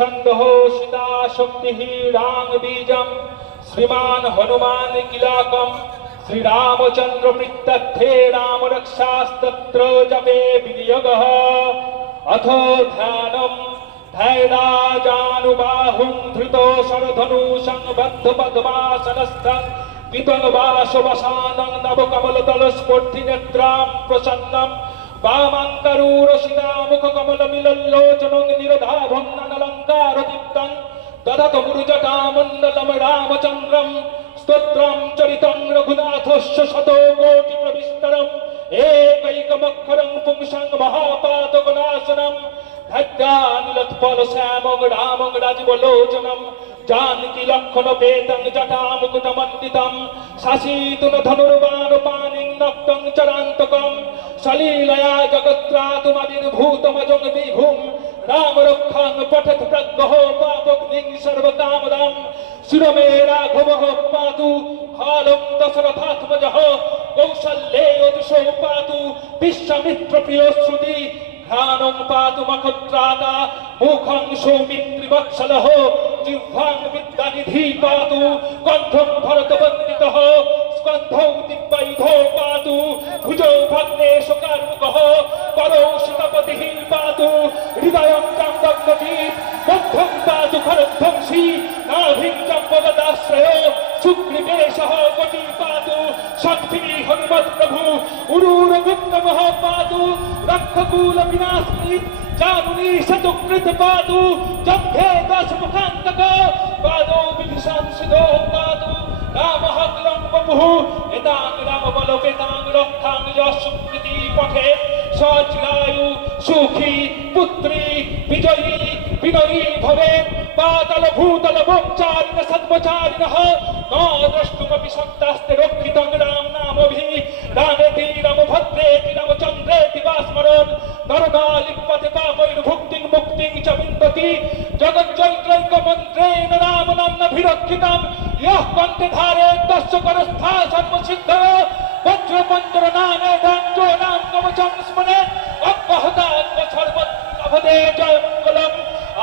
छन्दः सीता शक्तिः राम बीजं श्रीमान हनुमान किलाकम् श्रीरामचन्द्र प्रत्यर्थे राम रक्षास्तत्र जपे विनियोगः अथ ध्यानम् धैर्यजानुबाहुं धृतो शरधनु संबद्ध पद्मासनस्थं पितङ्गवासवसानं नवकमलदलस्फूर्तिनेत्रां प्रसन्नं वामाङ्करूरसितामुखकमलमिलल्लोचनं निरधाभं ननलङ्कारदीप्तं दधतमुरुजटामण्डलं रामचन्द्रं स्तोत्रं चरितं रघुनाथस्य शतो कोटिप्रविस्तरम् एकैकमक्षरं पुंसं महापातकनाशनं धैर्यानिलत्पलश्यामं रामं राजीवलोचनं जानकी लक्ष्मणपेतं जटामुकुटमण्डितं शशितुन धनुर्बाणपाणिं नक्तं चरान्तकं सलीलया जगत्त्रातुमविर्भूतमजं विभुं रामरक्षां पठत् प्रज्ञः पापग्निं सर्वकामदां शिरमे राघवः पातु हालं दशरथात्मजः कौसल्ये यदुषो पातु विश्वामित्रप्रियश्रुति घ्राणं पातु मखत्राता मुखं सौमित्रिवत्सलः जिह्वां विद्यानिधि पातु कण्ठं भरतवन्दितः स्कन्धौ दिव्यायुधौ पातु भुजौ भग्नेशकार्मुकः करौ सीतापतिः पातु हृदयं चान्दग्नजीत् बद्धं पातु खरध्वंसी नाभिं चम्पवदाश्रयो सुग्रीवेशः कटी पातु शक्तिः हनुमत्प्रभु उरूरगुप्तमः पातु रक्तकूलविनाशिनी जानुनी शतुकृत पातु जम्भे दशमुखान्तक पादौ विधिशंसिदो पातु रामः किलं वपुः एतां रामबलवेतां रक्षां यः सुकृती पठेत् स चिरायु सुखी पुत्री विजयी विनयी भवेत् पातल भूतल भोक्चारिण सद्मचारिणः न द्रष्टुमपि शक्तास्ते रक्षितं राम नामभिः रामेति रामभद्रेति रामचन्द्रेति वा स्मरन् नरकालिपते पापैर्भुक्तिं मुक्तिं च विन्दति जगज्जैत्रैकमन्त्रेण रामनाम्नभिरक्षितं यः कण्ठे धारयेत् तस्य करस्था सर्वसिद्धः वज्रपञ्जरनामेधाञ्चो राम कवचं स्मरेत् अब्बहतात्मसर्वलभते जयमङ्गलम्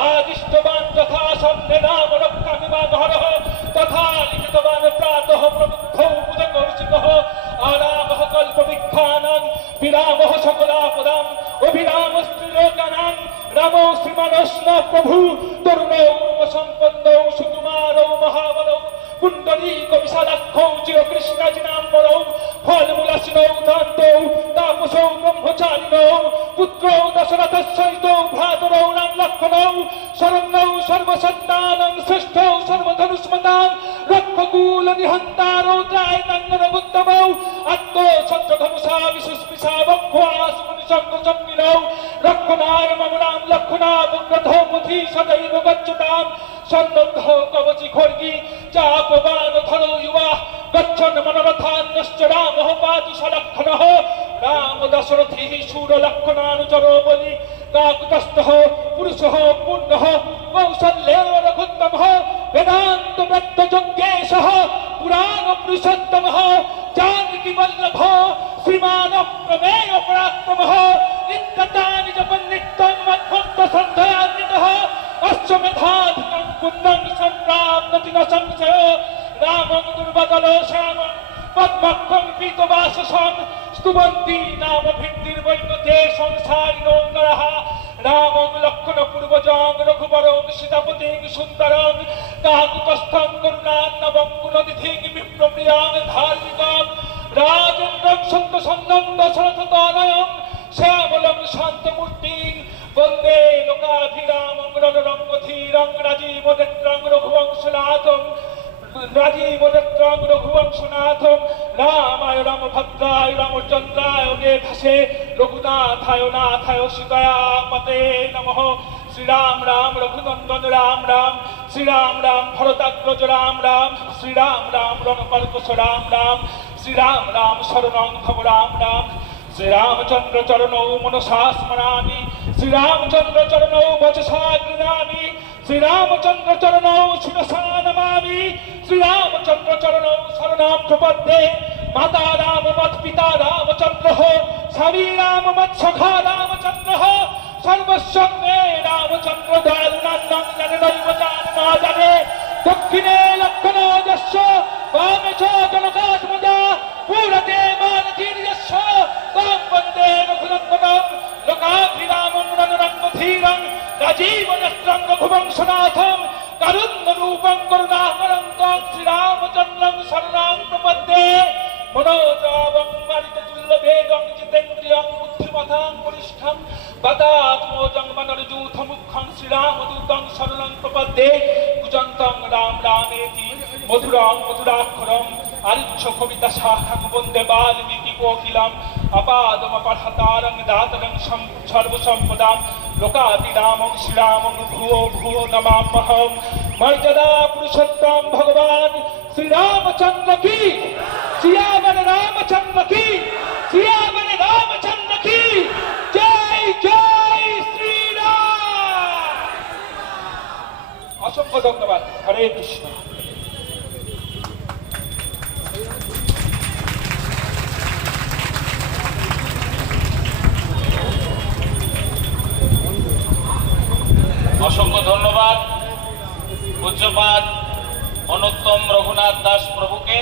आदिष्टवान् तथा सम्ने राम रक्षामिमागहरः तथा लिखितवान् प्रातः प्रबुद्धौ बुधकौशिकः आरामः कल्पवृक्षाणां विरामः सकलापदाम् अभिरामस्त्रिलोकानां रामो श्रीमानस्न प्रभु तरुणौ रूपसम्पन्नौ सुकुमारौ महाबलौ पुण्डरीकविशालाक्षौ चिरकृष्णजिनाम्बरौ फलमूलासिनौ दान्तौ तापसौ ब्रह्मचारिणौ पुत्रौ दशरथसहितौ भ्रातरौ रामलक्ष्मणौ शरण्यौ सर्वसन्तानं श्रेष्ठौ सर्वधनुष्मतां रक्तकूलनिहन्तारौ त्रायतङ्गनमुत्तमौ अत्तो शत्रधनुषा विशुस्पृशा बह्वासुमनिशङ्कसङ्गिनौ रक्षणाय मम राम लक्ष्मणामुग्रथो बुद्धि सदैव गच्छतां सन्नद्धो कवचि खड्गी चापवान धरो युवा गच्छन् मनरथान्यश्च रामः पातु सलक्ष्मणः राम दशरथिः शूरलक्ष्मणानुचरो बलि काकुतस्थः पुरुषः पूर्णः कौसल्यो रघुत्तमः वेदान्तव्रतयज्ञेशः पुराणपुरुषोत्तमः जानकीवल्लभः श्रीमानप्रमेय पराक्रमः नित्यतानि जपन्नित्यं मद्भक्तसन्धयान्वितः अश्वमेधाधिकं पुण्यं सम्प्राप्नोति न संशयो रामं दुर्बदलो श्यामं पद्मखं पीतवाससं स्तुवन्ति नाम भित्तिर्वैनते संसारिणो नरः रामं लक्ष्मणपूर्वजं रघुवरं सीतापतिं सुन्दरं काकुतस्थं करुणान्नवं गुणनिधिं विप्रप्रियां धार्मिकं राजेन्द्रं सन्तसन्नं दशरथतनयं श्यामलं शान्तमूर्तिं वन्दे लोकाभिरामं रणरङ्गधीरं राजीवनेत्रं रघुवंशनाथं रामाय रामभद्राय रामचन्द्राय वेधसे रघुनाथाय नाथाय सीताया पते नमः श्रीराम राम रघुनन्दन राम राम श्रीराम राम भरताग्रज राम राम श्रीराम राम रणकल्पश राम राम श्रीराम राम शरणं भव राम राम श्रीरामचन्द्र चरणौ मनसा स्मरामि श्रीरामचन्द्र चरणौ वचसा गृह्णामि श्रीरामचन्द्र चरणौ शिरसा नमामि श्रीरामचन्द्र चरणौ शरणं प्रपद्ये माता राम मत्पिता रामचन्द्रः स्वामी राम मत्सखा रामचन्द्रः सर्वस्व मे रामचन्द्र दयालुनन्दनं রামচন্দ্রং রঘুবংশনাথং কারুণ্যরূপং করুণাকরন্তং শ্রীরামচন্দ্রং শরণং প্রপদ্যে মনোজাবং মারিততুল্যবেগং জিতেন্দ্রিয়ং বুদ্ধিমতাং বরিষ্ঠং বাতাত্মজং মনরযূথমুখং শ্রীরামদূতং শরণং প্রপদ্যে কুজন্তং রাম রামেতি মধুরং মধুরাক্ষরং আরিচ্ছ কবিতা শাখাং বন্দে বাল্মীকি কোকিলম অপাদমপহতারং দাতরং সর্বসম্পদাম লোকাভিরামং শ্রীরামং ভুয়ো ভুয়ো নমাম্যহম মর্যাদা পুরুষোত্তম ভগবান শ্রীরামচন্দ্র কি সিয়াবন রামচন্দ্র কি সিয়াবন রামচন্দ্র কি জয় জয় শ্রীরাম। অসংখ্য ধন্যবাদ। হরে কৃষ্ণ। অসংখ্য ধন্যবাদ পূজ্যপাদ অনুত্তম রঘুনাথ দাস প্রভুকে।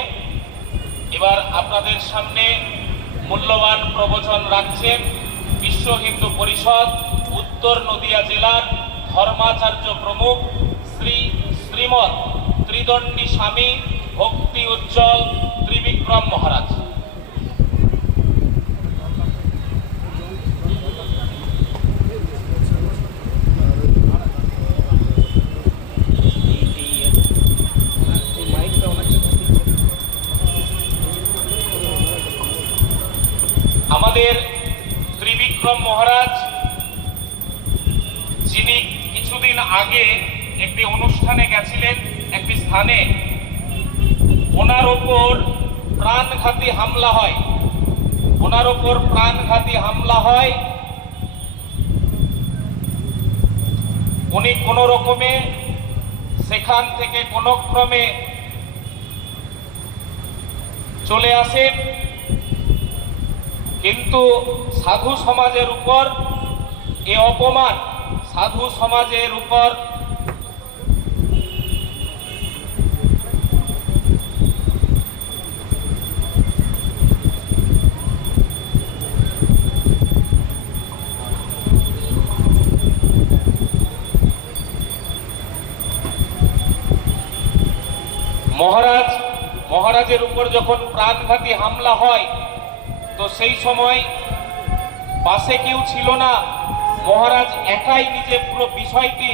এবার আপনাদের সামনে মূল্যবান প্রবচন রাখছেন বিশ্ব হিন্দু পরিষদ উত্তর নদিয়া জেলার ধর্মাচার্য প্রমুখ শ্রী শ্রীমৎ ত্রিদণ্ডী স্বামী ভক্তি উজ্জ্বল ত্রিবিক্রম মহারাজ। আমাদের ত্রিবিক্রম মহারাজ, যিনি কিছুদিন আগে একটি অনুষ্ঠানে গেছিলেন একটি স্থানে, ওনার ওপর প্রাণঘাতী হামলা হয়। উনি কোনো রকমে সেখান থেকে কোনো ক্রমে চলে আসেন, কিন্তু সাধু সমাজের উপর এ অপমান, সাধু সমাজের উপর মহারাজের উপর যখন প্রাণঘাতী হামলা হয়, তো সেই সময় পাশে কেউ ছিল না। মহারাজ একাই নিজে পুরো বিষয়টি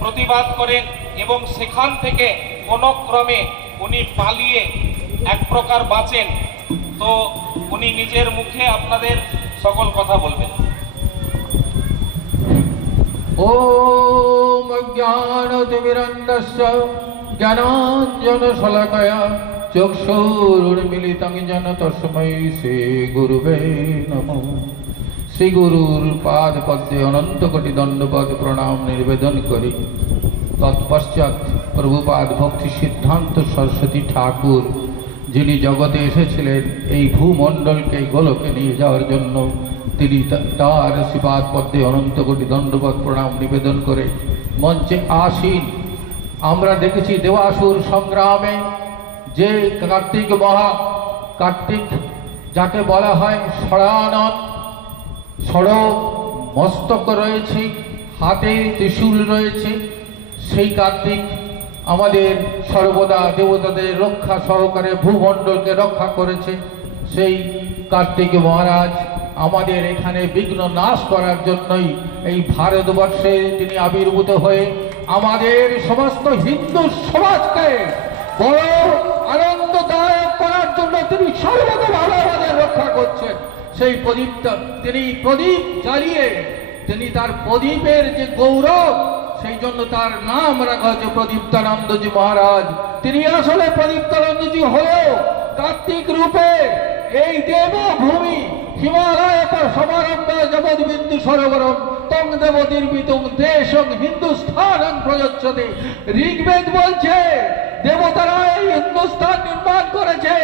প্রতিবাদ করেন এবং সেখান থেকে কোনো ক্রমে উনি পালিয়ে এক প্রকার বাঁচেন। তো উনি নিজের মুখে আপনাদের সকল কথা বলবেন। ওম জ্ঞানতিমিরন্দস্য জ্ঞানাঞ্জনশলাকয়া চক্ষুরুন্মিলিতং যেন তস্मै শ্রী গুরুবে নমঃ। শ্রী গুরুর পাদ পদ্মে অনন্ত কোটি দণ্ডপদ প্রণাম নিবেদন করি। তৎপশ্চাৎ প্রভুপাদ ভক্তি সিদ্ধান্ত সরস্বতী ঠাকুর, যিনি জগতে এসেছিলেন এই ভূমণ্ডলকে গোলকে নিয়ে যাওয়ার জন্য, তিনি তার শ্রীপাদ পদ্মে অনন্ত কোটি দণ্ডপদ প্রণাম নিবেদন করে মঞ্চে আসীন। আমরা দেখেছি দেবাসুর সংগ্রামে যে কার্তিক যাকে বলা হয় ষড়ানন, ষড় মস্তক রয়েছে, হাতে ত্রিশূল রয়েছে, সেই কার্তিক আমাদের সর্বদা দেবতাদের রক্ষা সহকারে ভূমণ্ডলকে রক্ষা করেছে। সেই কার্তিক মহারাজ আমাদের এখানে বিঘ্ন নাশ করার জন্যই এই ভারতবর্ষে তিনি আবির্ভূত হয়ে আমাদের সমস্ত হিন্দু সমাজকে বড় আনন্দদায়ক করার জন্য তিনি সর্বদা আমাদের রক্ষা করছেন। সেই তিনি প্রদীপ জ্বালিয়ে তিনি তার প্রদীপের যে গৌরব, সেই জন্য তার নাম রাখা হয়েছে প্রদীপ্তানন্দজি মহারাজ। তিনি আসলে প্রদীপ্তানন্দজি হলেও কার্তিক রূপে এই দেবভূমি হিমালয় সমারম্ভ জগদ্বিন্দু সরোবরম তং দেবতীর্বিতং দেশং হিন্দুস্থানং প্রযচ্ছতে। ঋগ্বেদ বলছে দেবতারা এই হিন্দুস্থান নির্মাণ করেছে।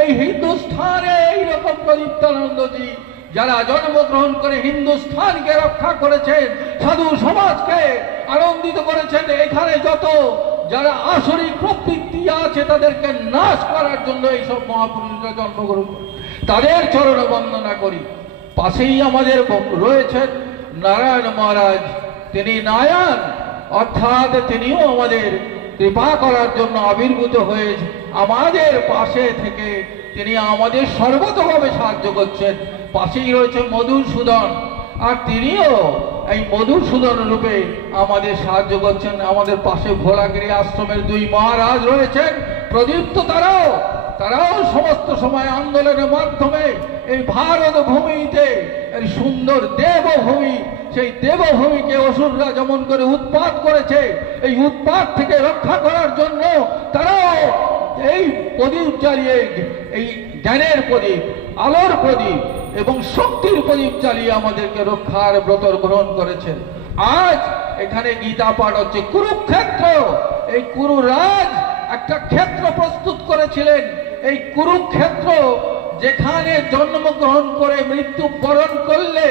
এই হিন্দুস্থানে এইরকম প্রদীপ্তানন্দজি যারা জন্মগ্রহণ করে হিন্দুস্থানকে রক্ষা করেছেন, সাধু সমাজকে আনন্দিত করেছেন, এখানে যত যারা আসরিক প্রবৃত্তি আছে তাদেরকে নাশ করার জন্য এইসব মহাপুরুষরা জন্মগ্রহণ করে, তাদের চরণ বন্দনা করি। পাশেই আমাদের রয়েছেন নারায়ণ মহারাজ, তিনি নারায়ণ, অর্থাৎ তিনিও আমাদের কৃপা করার জন্য আবির্ভূত হয়ে আমাদের পাশে থেকে তিনি আমাদের সর্বতভাবে সাহায্য করছেন। পাশেই রয়েছে মধুসূদন, আর তিনিও এই মধুসূদন রূপে আমাদের সাহায্য করছেন। আমাদের পাশে ভোলাগিরি আশ্রমের দুই মহারাজ রয়েছেন প্রদীপ্ত, তারাও সমস্ত সময় আন্দোলনের মাধ্যমে এই ভারত ভূমিতে এই সুন্দর দেবভূমি, সেই দেবভূমিকে অসুররা যেমন করে উৎপাত করেছে, এই উৎপাত থেকে রক্ষা করার জন্য তারাও এই প্রদীপ জ্বালিয়ে, এই জ্ঞানের প্রদীপ, আলোর প্রদীপ এবং শক্তির প্রদীপ জ্বালিয়ে আমাদেরকে রক্ষার ব্রত গ্রহণ করেছেন। আজ এখানে গীতা পাঠ হচ্ছে। কুরুক্ষেত্র, এই কুরুরাজ একটা ক্ষেত্র প্রস্তুত করেছিলেন। এই কুরুক্ষেত্র যেখানে জন্মগ্রহণ করে মৃত্যুবরণ করলে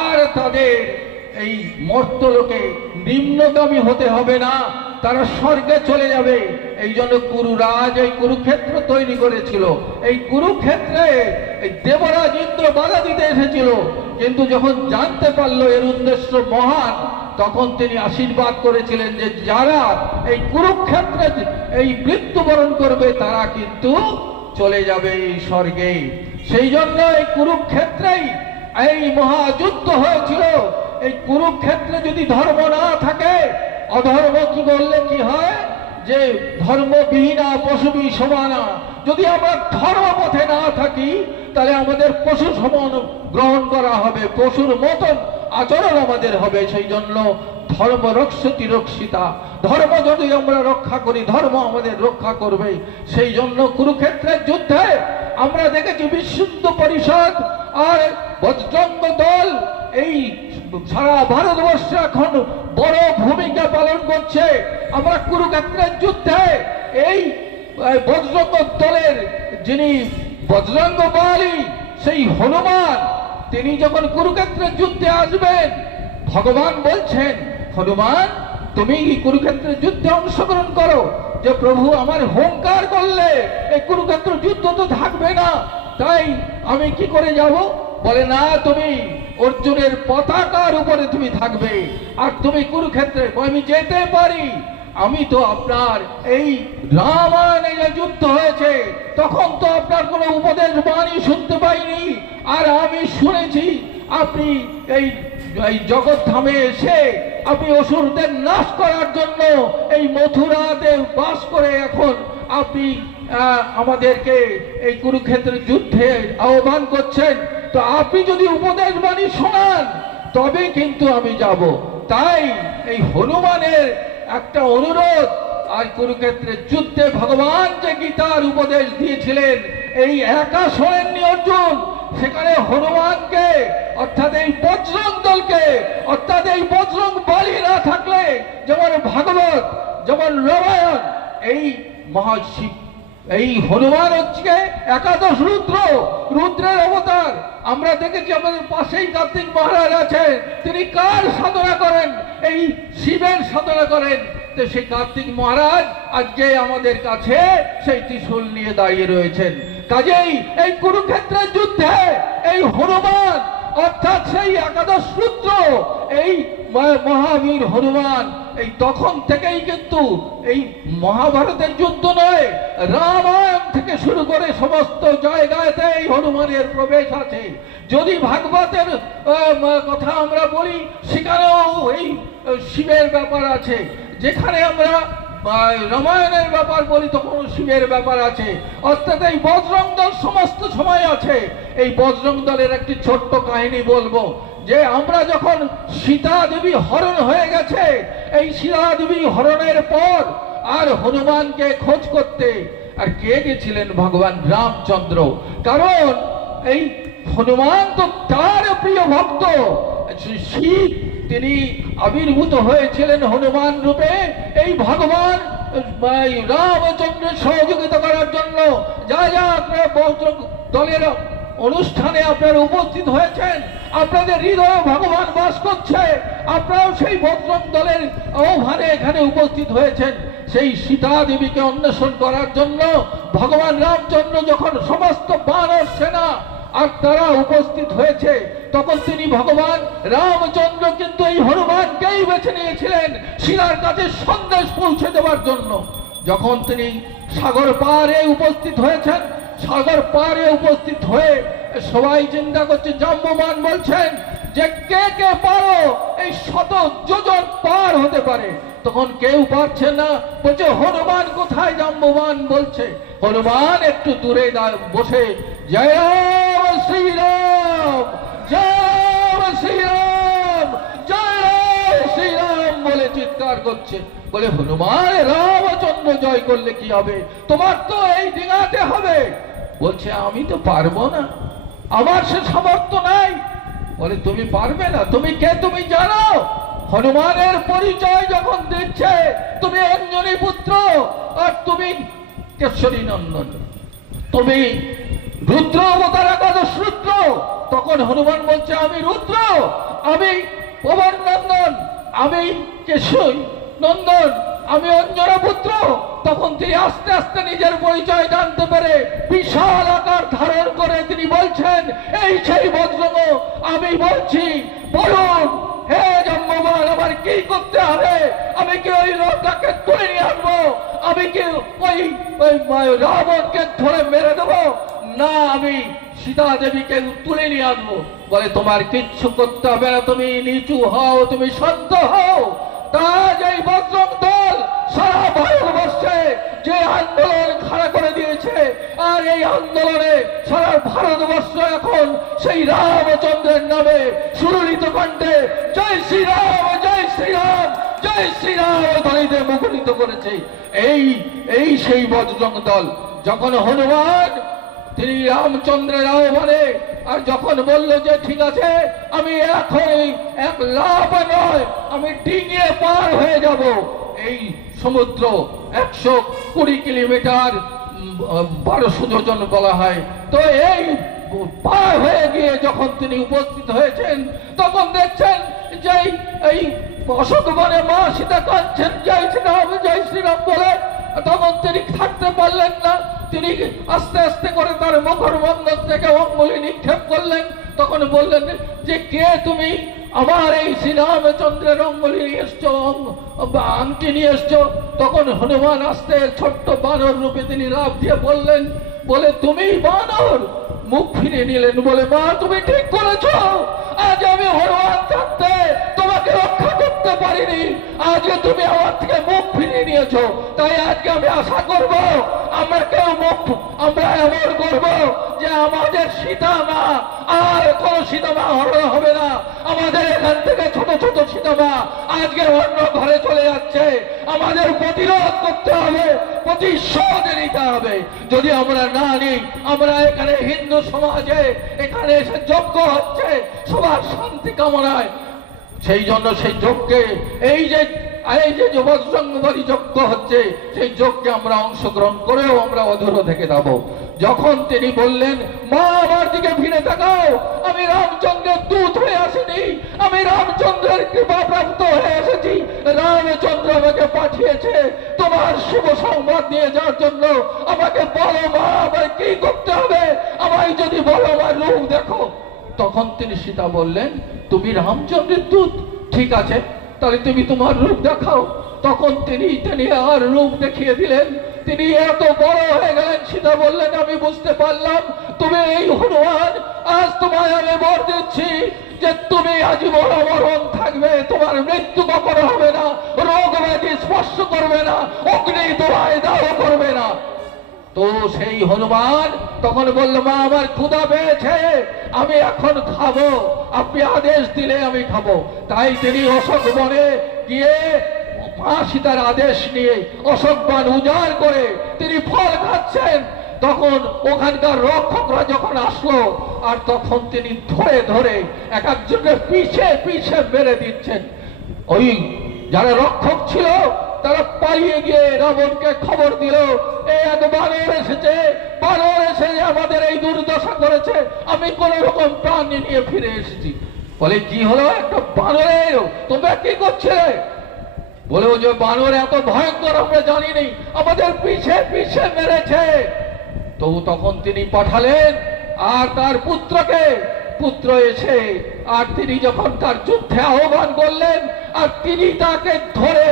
আর তাদের এই মর্তলোকে নিম্নগামী হতে হবে না, তারা স্বর্গে চলে যাবে। এই জন্য কুরুরাজ এই কুরুক্ষেত্র তৈরি করেছিল। এই কুরুক্ষেত্রে এই দেবরাজ ইন্দ্র বাধা দিতে এসেছিল, কিন্তু যখন জানতে পারলো এর উদ্দেশ্য মহান, তখন তিনি আশীর্বাদ করেছিলেন যে যারা এই কুরুক্ষেত্রে এই মৃত্যুবরণ করবে তারা কিন্তু চলে যাবে এই স্বর্গে। সেই জন্য এই কুরুক্ষেত্রেই এই মহাযুদ্ধ হয়েছিল। এই কুরুক্ষেত্রে যদি ধর্ম না থাকে, অধর্ম কি করলে কি হয়, যে ধর্মবিহীনা পশুবি সমানা। যদি আমরা ধর্মপথে না থাকি তাহলে আমাদের পশু সমান গ্রহণ করা হবে, পশুর মতন আচরণ আমাদের হবে। সেই জন্য ধর্ম রক্ষতি রক্ষিতা, ধর্ম যদি আমরা রক্ষা করি ধর্ম আমাদের রক্ষা করবে। সেই জন্য কুরুক্ষেত্রের যুদ্ধে আমরা দেখেছি বিশুদ্ধ পরিষদ আর বজরঙ্গ দল এই সারা ভারতবর্ষে এখন বড় ভূমিকা পালন করছে। আমরা কুরুক্ষেত্রের যুদ্ধে এই বজরঙ্গ দলের যিনি বজরঙ্গ বলী, সেই হনুমান, তিনি যখন কুরুক্ষেত্রের যুদ্ধে আসবেন, ভগবান বলছেন, হনুমান তুমি কুরুক্ষেত্রের যুদ্ধে অংশগ্রহণ করো। যে প্রভু আমার হুঙ্কার করলে এই কুরুক্ষেত্র যুদ্ধ তো থাকবে না, তাই আমি কি করে যাব? বলে না, তুমি অর্জুনের পতাকার উপরে তুমি থাকবে, আর তুমি কুরুক্ষেত্রে। আমি যেতে পারি, আমি তো আপনার এই রামায়ণে যে যুদ্ধ হয়েছে তখন তো আপনার কোনো উপদেশ বাণী শুনতে পাইনি, আর আমি শুনেছি আপনি এই জগৎধামে এসে আপনি অসুরদের নাশ করার জন্য এই মথুরাতে বাস করে এখন আপনি আমাদেরকে এই কুরুক্ষেত্রের যুদ্ধে আহ্বান করছেন। তো আপনি যদি উপদেশ বাণী শোনান তবে কিন্তু আমি যাব। তাই এই হনুমানের একটা অনুরোধ, আর কুরুক্ষেত্রের যুদ্ধে ভগবান যে গীতার উপদেশ দিয়েছিলেন এই একা শোনেননি অর্জুন, সেখানে হনুমানকে অর্থাৎ এই বজরং দলকে, অর্থাৎ এই বজরং বলী না থাকলে যেমন ভাগবত, যেমন রামায়ণ, এই মহাশিব, এই হনুমান হচ্ছে একাদশ রুদ্র, রুদ্রের অবতার। আমরা দেখেছি আমাদের পাশেই কার্তিক মহারাজ আছেন, তিনি কার সাধনা করেন? এই শিবের সাধনা করেন। তো সেই কার্তিক মহারাজ আজকে আমাদের কাছে সেই ত্রিশূল নিয়ে দাঁড়িয়ে রয়েছেন। কাজেই এই কুরুক্ষেত্রের যুদ্ধে এই হনুমান অর্থাৎ সেই একাদশ রুদ্র, এই মহাবীর হনুমান, এই তখন থেকেই কিন্তু এই মহাভারতের যুদ্ধ নয়, রামায়ণ থেকে শুরু করে সমস্ত জায়গাতে এই হনুমানের প্রবেশ আছে। যদি ভাগবতের কথা আমরা বলি সেখানেও এই শিবের ব্যাপার আছে, যেখানে আমরা রামায়ণের ব্যাপার বলি তখন শিবের ব্যাপার আছে। অর্থাৎ এই বজরং দল সমস্ত সময় আছে। এই বজরং দলের একটি ছোট্ট কাহিনী বলবো, যে আমরা যখন সীতা দেবী হরণ হয়ে গেছে, এই সীতা দেবী হরণের পর আর হনুমানকে খোঁজ করতে আর কে গেছিলেন? ভগবান রামচন্দ্র। কারণ এই হনুমান তো তার প্রিয় ভক্ত। শিব তিনি আবির্ভূত হয়েছিলেন হনুমান রূপে এই ভগবান রামচন্দ্রের সহযোগিতা করার জন্য। যা যা আপনারা বজরং দলের অনুষ্ঠানে আপনারা উপস্থিত হয়েছেন, আপনাদের হৃদয়ে ভগবান বাস করছে, আপনারাও সেই বজরং দলের আহ্বানে এখানে উপস্থিত হয়েছেন। সেই সীতা দেবীকে অন্বেষণ করার জন্য ভগবান রামচন্দ্র যখন সমস্ত বানর সেনা আর তারা উপস্থিত হয়েছে, তখন তিনি ভগবান রামচন্দ্র কিন্তু এই হনুমানকেই বেছে নিয়েছিলেন সীতার কাছে সন্দেশ পৌঁছে দেওয়ার জন্য। যখন তিনি সাগর পাড়ে উপস্থিত হয়েছেন, সাগর পাড়ে উপস্থিত হয়ে সবাই চিন্তা করছে, জাম্ববান বলছেন যে কে কে পারো এই 100 যোজন পার হতে পারে। তখন কেউ পারছে না, বলছে হনুমান কোথায়? জাম্ববান বলছে হনুমান একটু দূরে বসে জয় রাম শ্রীরাম, জয় রাম শ্রীরাম, জয় রাম শ্রীরাম বলে চিৎকার করছে। বলে হনুমান রামচন্দ্র জয় করলে কি হবে, তোমার তো এই ডিঙাতে হবে। বলছে আমি তো পারবো না, আমার সে সামর্থ্য নাই। বলে তুমি পারবে না, তুমি কে তুমি জানো? হনুমানের পরিচয় যখন দিচ্ছে তুমি অঞ্জনী পুত্র আর তুমি কেশরী নন্দন, তুমি রুদ্র অবতার একাদশ রুদ্র। তখন হনুমান বলছে আমি রুদ্র, আমি পবন নন্দন, আমি কেশরী নন্দন, আমি অঞ্জনা পুত্র। তখন তিনি আস্তে আস্তে নিজের পরিচয় জানতে পেরে বিশাল আকার ধারণ করে তিনি বলছেন এই সেই বজ্রঙ্গ, আমি বলছি বলুন হে জাম্ববান আমার কি করতে হবে? আমি কি ওই লোকটাকে তুলে নিয়ে আসবো? আমি কি ওই রাবণকে ধরে মেরে দেবো? না, আমি সীতা দেবীকে তুলে নিয়ে আসবো। বলে তোমার কিচ্ছু করতে হবে না, তুমি নিচু হও, তুমি শান্ত হও। তাজ এই বজ্রং দল সারা ভারতবর্ষে যে আন্দোলন খাড়া করে দিয়েছে, আর এই আন্দোলনে সারা ভারতবর্ষ এখন সেই রামচন্দ্রের নামে সুরলিত কণ্ঠে জয় শ্রীরাম, জয় শ্রীরাম, জয় শ্রীরাম ধ্বনিতে মুখরিত করেছে। এই সেই বজ্রং দল। যখন হনুমান তিনি রামচন্দ্রের আহ্বানে আর যখন বলল যে ঠিক আছে আমি এখনই এক লাভ নয়, আমি ডিঙিয়ে পার হয়ে যাব এই সমুদ্র 120 কিলোমিটার 1200 যোজন বলা হয়। তো এই পার হয়ে গিয়ে যখন তিনি উপস্থিত হয়েছেন তখন দেখছেন যে এই অশোক বনে মা সীতা কাঁদছেন জয় শ্রীরাম, জয় শ্রীরাম বলে। তখন তিনি থাকতে পারলেন না, তিনি আস্তে আস্তে করে তার মুখর বন্ধন থেকে অঙ্গুলি নিক্ষেপ করলেন। তখন বললেন যে কে তুমি? আমার এই শ্রীরামচন্দ্রের অঙ্গুলি নিয়ে এসছো, আংটি নিয়ে এসছো। তখন হনুমান আস্তে ছোট্ট বানর রূপে তিনি লাফ দিয়ে বললেন, বলে তুমি বানর? মুখ ফিরে নিলেন, বলে মা তুমি ঠিক করেছো, আজ আমি হনুমান থাকতে তোমাকে রক্ষা করতে পারিনি, আজকে তুমি আমার থেকে মুখ ফিরিয়ে নিয়েছো। তাই আজকে আমি আশা করব আমরা এমন করব যে আমাদের সীতা মা আর কোন সীতা মা হরণ হবে না। আমাদের এখান থেকে ছোট ছোট সীতা মা আজকে অন্য ঘরে চলে যাচ্ছে। আমাদের প্রতিরোধ করতে হবে, প্রতিশোধ নিতে হবে। যদি আমরা না নিই, আমরা এখানে হিন্দু সমাজে এখানে এসে যজ্ঞ হচ্ছে সবার শান্তি কামনায়, সেই জন্য সেই যজ্ঞে এই যে বজ্রঙ্গবলী যজ্ঞ হচ্ছে সেই যজ্ঞে আমরা অংশগ্রহণ করেও আমরা অধর থেকে যাব। যখন তিনি বললেন মা আমার দিকে ফিরে তাকাও, আমি রামচন্দ্রের দূত হয়ে আসিনি, আমি রামচন্দ্রের কৃপা প্রাপ্ত হয়ে এসেছি। রামচন্দ্র আমাকে পাঠিয়েছে তোমার শুভ সংবাদ নিয়ে যাওয়ার জন্য। আমাকে বলো মা আমার কি করতে হবে, আমায় যদি বলো আমার রূপ দেখো। তখন তিনি সীতা বললেন তুমি রামচন্দ্রের দূত, ঠিক আছে তাহলে তুমি তোমার রূপ দেখাও। তখন তিনি আর রূপ দেখিয়ে দিলেন। তিনি এত বড় হয়ে গেলেন, সীতা বললেন আমি বুঝতে পারলাম তুমি এই হনুমান, আজ তোমায় আমি বর দিচ্ছি যে তুমি আজীবন অমরণ থাকবে, তোমার মৃত্যু কখনো হবে না, রোগ ব্যাধি স্পর্শ করবে না, অগ্নি তোমায় দাহ করবে না। তো সেই হনুমান তখন বলল মা আমার ক্ষুধা পেয়েছে, আমি এখন খাবো, আপনি আদেশ দিলে আমি খাবো। তাই তিনি অশোক বনে গিয়ে মা সীতার আদেশ নিয়ে অশোক বন উজাড় করে তিনি ফল খাচ্ছেন। তখন ওখানকার রক্ষকরা যখন আসলো আর তখন তিনি ধরে ধরে এক একজনকে পিছে পিছে মেরে দিচ্ছেন। ওই যারা রক্ষক ছিল তারা পালিয়ে গিয়ে রাবণকে খবর দিল এই এক বানর এসেছে, বানর এসে আমাদের এই দুর্দশা করেছে, আমি কোন রকম প্রাণ নিয়ে ফিরে এসেছি। বলে কি হলো? একটা বানর এলো, তোমরা কি করছে? বলে ও যে বানর এত ভয়ঙ্কর আমরা জানিনি, আমাদের পিছে পিছে মেরেছে। তো তখন তিনি পাঠালেন আর তার পুত্র এসে আর তিনি যখন তার যুদ্ধে আহ্বান করলেন আর তিনি তাকে ধরে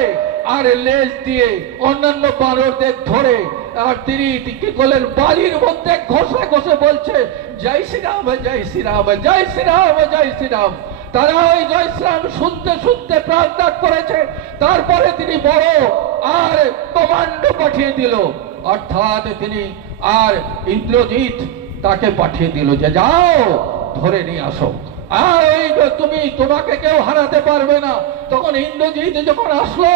আর লেজ দিয়ে অন্যান্য বানরদের ধরে আর তিনি কি করলেন বালির মধ্যে ঘষে ঘষে বলছে জয় শ্রীরাম জয় শ্রীরাম জয় শ্রীরাম জয় শ্রীরাম। তারা ওই জয় শ্রীরাম শুনতে শুনতে প্রাণ ত্যাগ করেছে। তারপরে তিনি বড় আর কমান্ডো পাঠিয়ে দিল, অর্থাৎ তিনি আর ইন্দ্রজিৎ তাকে পাঠিয়ে দিল যে যাও ধরে নিয়ে আসো, আর ওই তোমাকে কেউ হারাতে পারবে না। তখন ইন্দ্রজিৎ যখন আসলো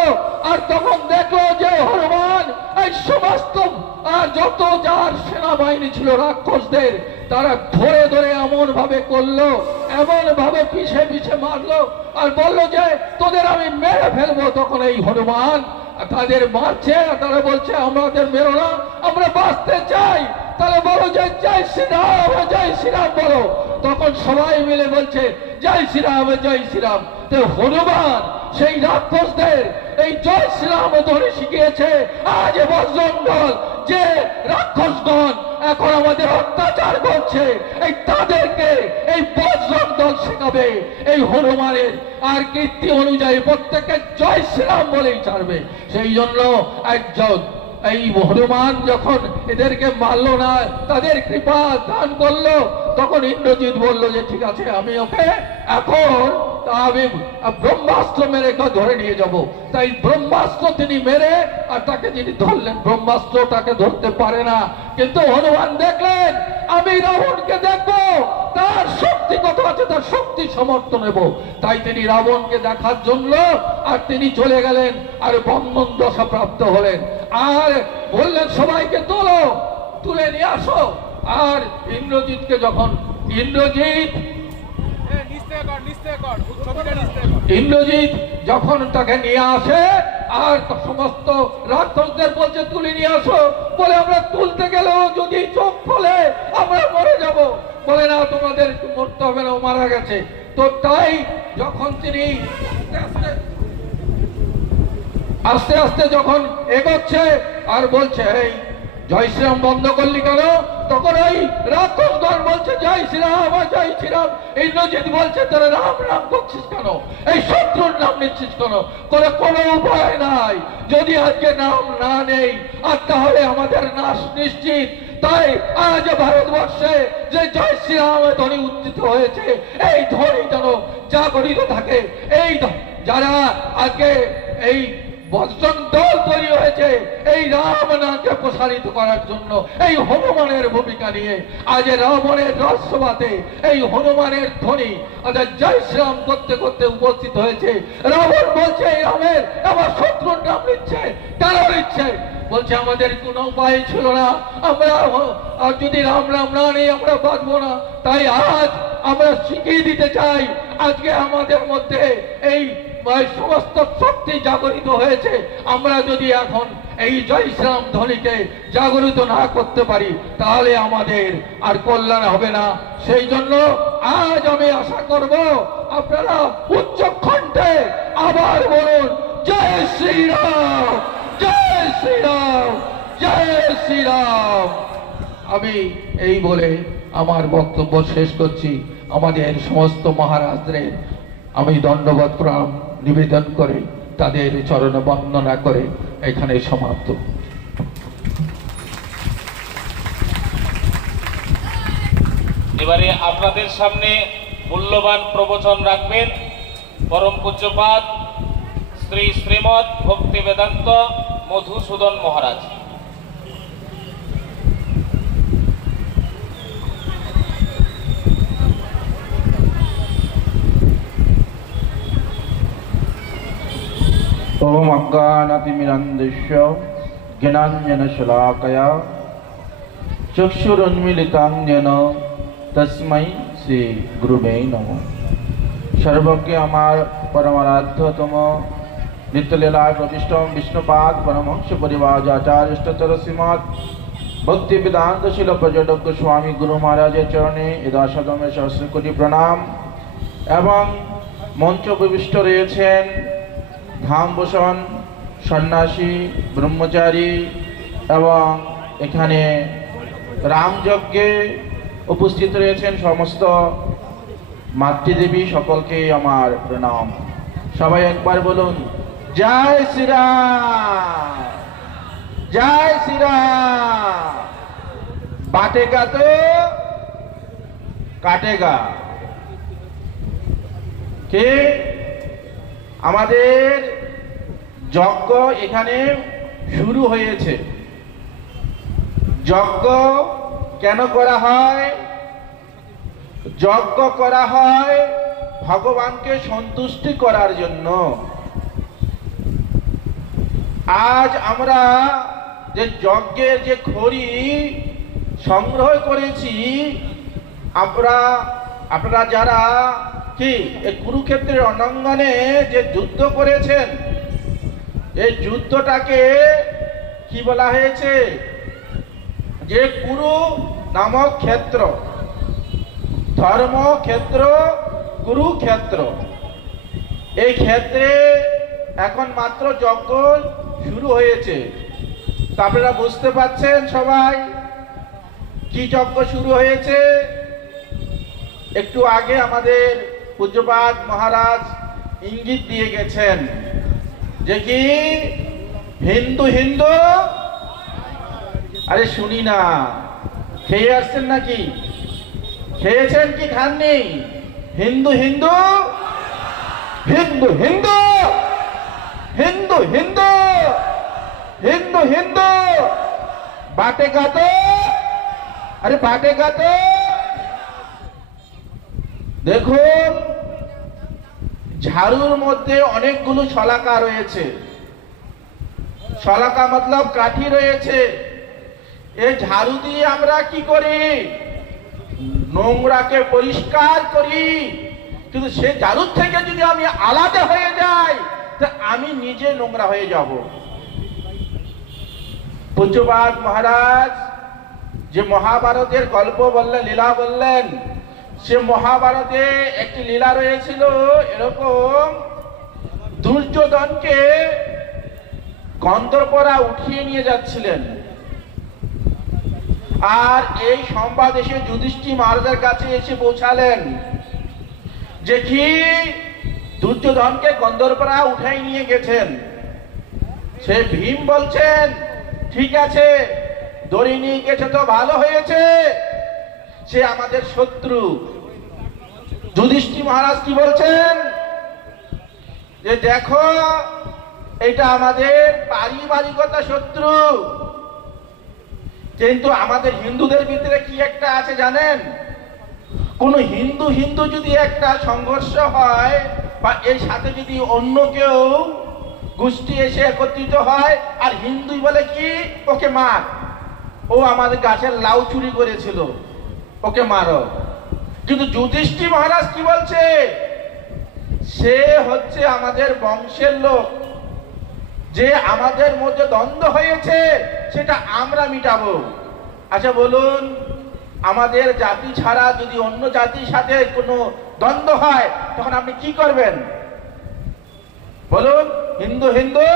আর তখন দেখলো যে হনুমান এই সমস্ত আর যত যার সেনাবাহিনী ছিল রাক্ষসদের তারা ধরে ধরে এমন ভাবে করলো, এমন ভাবে পিছে পিছে মারলো আর বললো যে তোদের আমি মেরে ফেলবো। তখন এই হনুমান তাদের মারছে, তারা বলছে আমাদের মেরো না, আমরা বাঁচতে চাই। তারা বলো যে জয় শ্রীরাম বলো। তখন সবাই মিলে বলছে জয় শ্রীরাম। তো হনুমান সেই রাক্ষসদের এই জয় শ্রীরাম ধরে শিখিয়েছে। আজ বজরঙ্গল যে রাক্ষসগণ এখন আমাদের অত্যাচার করছে এই তাদেরকে এই বজরঙ্গল শেখাবে এই হনুমানের আর কীর্তি অনুযায়ী প্রত্যেককে জয় শ্রীরাম বলেই ছাড়বে। সেই জন্য একজন এই হনুমান যখন এদেরকে মারলো না, তাদের কৃপা দান করলো, তখন ইন্দ্রজিৎ বললো যে ঠিক আছে আমি ওকে এখন আমি ব্রহ্মাস্ত্র মেরে ধরে নিয়ে যাব। তাই ব্রহ্মাস্ত্র তিনি মেরে আর তাকে যিনি ধরলেন, ব্রহ্মাস্ত্র তাকে ধরতে পারে না। কিন্তু হনুমান দেখলেন আমি রাবণকে দেখবো, তার শক্তি কত আছে, তার শক্তি সমর্থ নেব। তাই তিনি রাবণকে দেখার জন্য আর তিনি চলে গেলেন আর বন্ধন দশা প্রাপ্ত হলেন আর বললেন সবাইকে তুলে নিয়ে আসো। আর ইন্দ্রজিৎকে যখন ইন্দ্রজিৎ যখন তাকে নিয়ে আসে আর সমস্ত রাক্ষসদের বলছে তুলে নিয়ে আসো, বলে আমরা তুলতে গেলেও যদি চোখ খোলে আমরা মরে যাব। বলে না তোমাদের মরতে হবে না, ও মারা গেছে। তো তাই যখন তিনি আস্তে আস্তে যখন এগোচ্ছে আর বলছে এই জয় শ্রীরাম বন্ধ করলি কেন, তখন ওই রাক্ষসগণ বলছে জয় শ্রীরাম। ইন্দ্রজিৎ বলছে তোরা রাম রাম করছিস কেন, এই শত্রুর নাম নিচ্ছিস কেন, কোনো উপায় নাই, যদি আজকে নাম না নেই আর তাহলে আমাদের নাশ নিশ্চিত। তাই আজ ভারতবর্ষে যে জয় শ্রীরাম ধ্বনি উচ্চিত হয়েছে এই ধ্বনি যেন জাগরিত থাকে। এই যারা আজকে এই বজরং দল তৈরি হয়েছে এই রাম নামকে প্রসারিত করার জন্য, এই হনুমানের ভূমিকা নিয়ে আজ রাবণের রহস্যবাদে এই হনুমানের ধ্বনি আজ জয় শ্রীরাম করতে করতে উপস্থিত হয়েছে। রাবণ বলছে রামের আমার শত্রুর নাম নিচ্ছে, কেন নিচ্ছে? বলছে আমাদের কোনো উপায় ছিল না, আমরা যদি রাম না নেই আমরা বাঁচবো না। তাই আজ আমরা শিখিয়ে দিতে চাই, আজকে আমাদের মধ্যে এই সমস্ত শক্তি জাগরিত হয়েছে, আমরা যদি এখন এই জয় শ্রীরাম ধ্বনিকে জাগরিত না করতে পারি তাহলে আমাদের আর কল্যাণ হবে না। সেই জন্য আজ আমি আশা করব আপনারা উচ্চ কণ্ঠে আবার বলুন জয় শ্রীরাম জয় শ্রীরাম জয় শ্রীরাম। আমি এই বলে আমার বক্তব্য শেষ করছি। আমাদের সমস্ত মহারাজদের আমি দণ্ডবত প্রণাম নিবেদন করে তাদের চরণ বন্দনা করে এখানে সমাপ্ত। এবারে আপনাদের সামনে মূল্যবান প্রবচন রাখবেন পরম পূজ্যপাদ শ্রী শ্রীমৎ ভক্তি বেদান্ত মধুসূদন মহারাজ। ओम अज्ञानातिमिरन्धस्य ज्ञानाञ्जनशलाकया चक्षुरुन्मीलितं येन तस्मै श्री गुरुवे नमः। सर्वज्ञ আমার परमाराध्यतम नित्यलीलाय प्रविष्ट विष्णुपाद परमहंस परिवार आचार्य इष्टतर श्रीमद् भक्ति वेदांत शिल पर्यटक स्वामी गुरु महाराज चरणे यदासदमे सहस्र कोटि प्रणाम। एवं मंच प्रविष्ट रयेছেন ধামভূষণ সন্ন্যাসী ব্রহ্মচারী এবং এখানে রামযজ্ঞে উপস্থিত রয়েছেন সমস্ত মাতৃদেবী, সকলকে আমার প্রণাম। সবাই একবার বলুন জয় শ্রীরাম, জয় শ্রীরাম। বাটেগা তো কাটেগা। কে আমাদের যজ্ঞ এখানে শুরু হয়েছে। যজ্ঞ কেন করা হয়? যজ্ঞ করা হয় ভগবানকে সন্তুষ্টি করার জন্য। আজ আমরা যে যজ্ঞের যে খড়ি সংগ্রহ করেছি, আপনারা যারা কি এই কুরুক্ষেত্রের রণাঙ্গনে যে যুদ্ধ করেছেন, এই যুদ্ধটাকে কি বলা হয়েছে? যে কুরু নামক ক্ষেত্র, ধর্মক্ষেত্র, কুরুক্ষেত্র। এই ক্ষেত্রে এখন মাত্র যজ্ঞ শুরু হয়েছে। তা আপনারা বুঝতে পারছেন সবাই কি যজ্ঞ শুরু হয়েছে? একটু আগে আমাদের পূজ্যপাদ মহারাজ ইঙ্গিত দিয়ে গেছেন যে কি হিন্দু হিন্দু। আরে শুনি না, খেয়ে আসছেন নাকি? খেয়েছেন কি খাননি? হিন্দু হিন্দু, হিন্দু হিন্দু, হিন্দু হিন্দু, হিন্দু হিন্দু। বাটেগা তো, আরে বাটেগা তো। দেখুন, ঝাড়ুর মধ্যে অনেকগুলো শলাকা রয়েছে। শলাকা মতলব কাঠি রয়েছে। এই ঝাড়ু দিয়ে আমরা কি করি? নোংরাকে পরিষ্কার করি। কিন্তু সে ঝাড়ুর থেকে যদি আমি আলাদা হয়ে যাই, তা আমি নিজে নোংরা হয়ে যাব। পূজ্যপাদ মহারাজ যে মহাভারতের গল্প বললেন, লীলা বললেন, সে মহাভারতে একটি লীলা রয়েছিল এরকম। দুর্যোধনকে গন্ধর্বরা উঠিয়ে নিয়ে যাচ্ছিলেন, আর এই সংবাদ এসে যুধিষ্ঠির মহারাজের কাছে এসে পৌঁছালেন যে কি দুর্যোধনকে গন্ধর্বরা উঠাই নিয়ে গেছেন। সে ভীম বলছেন, ঠিক আছে, দড়ি নিয়ে গেছে তো ভালো হয়েছে, সে আমাদের শত্রু। যুধিষ্ঠির মহারাজ কি বলছেন যে দেখো, এটা আমাদের পারিবারিকতা শত্রু, কিন্তু আমাদের হিন্দুদের ভিতরে কি একটা আছে জানেন? কোন হিন্দু হিন্দু যদি একটা সংঘর্ষ হয়, বা এর সাথে যদি অন্য কেউ গোষ্ঠী এসে একত্রিত হয়, আর হিন্দুই বলে কি ওকে মার, ও আমাদের গাছের লাউ চুরি করেছিল, ওকে মারো। কিন্তু যুধিষ্ঠির মহারাজ কি বলছে? সে হচ্ছে আমাদের বংশের লোক, যে আমাদের মধ্যে দ্বন্দ্ব হয়েছে সেটা আমরা মিটাবো। আচ্ছা বলুন, আমাদের জাতি ছাড়া যদি অন্য জাতির সাথে কোনো দ্বন্দ্ব হয়, তখন আপনি কি করবেন বলুন? হিন্দু হিন্দু,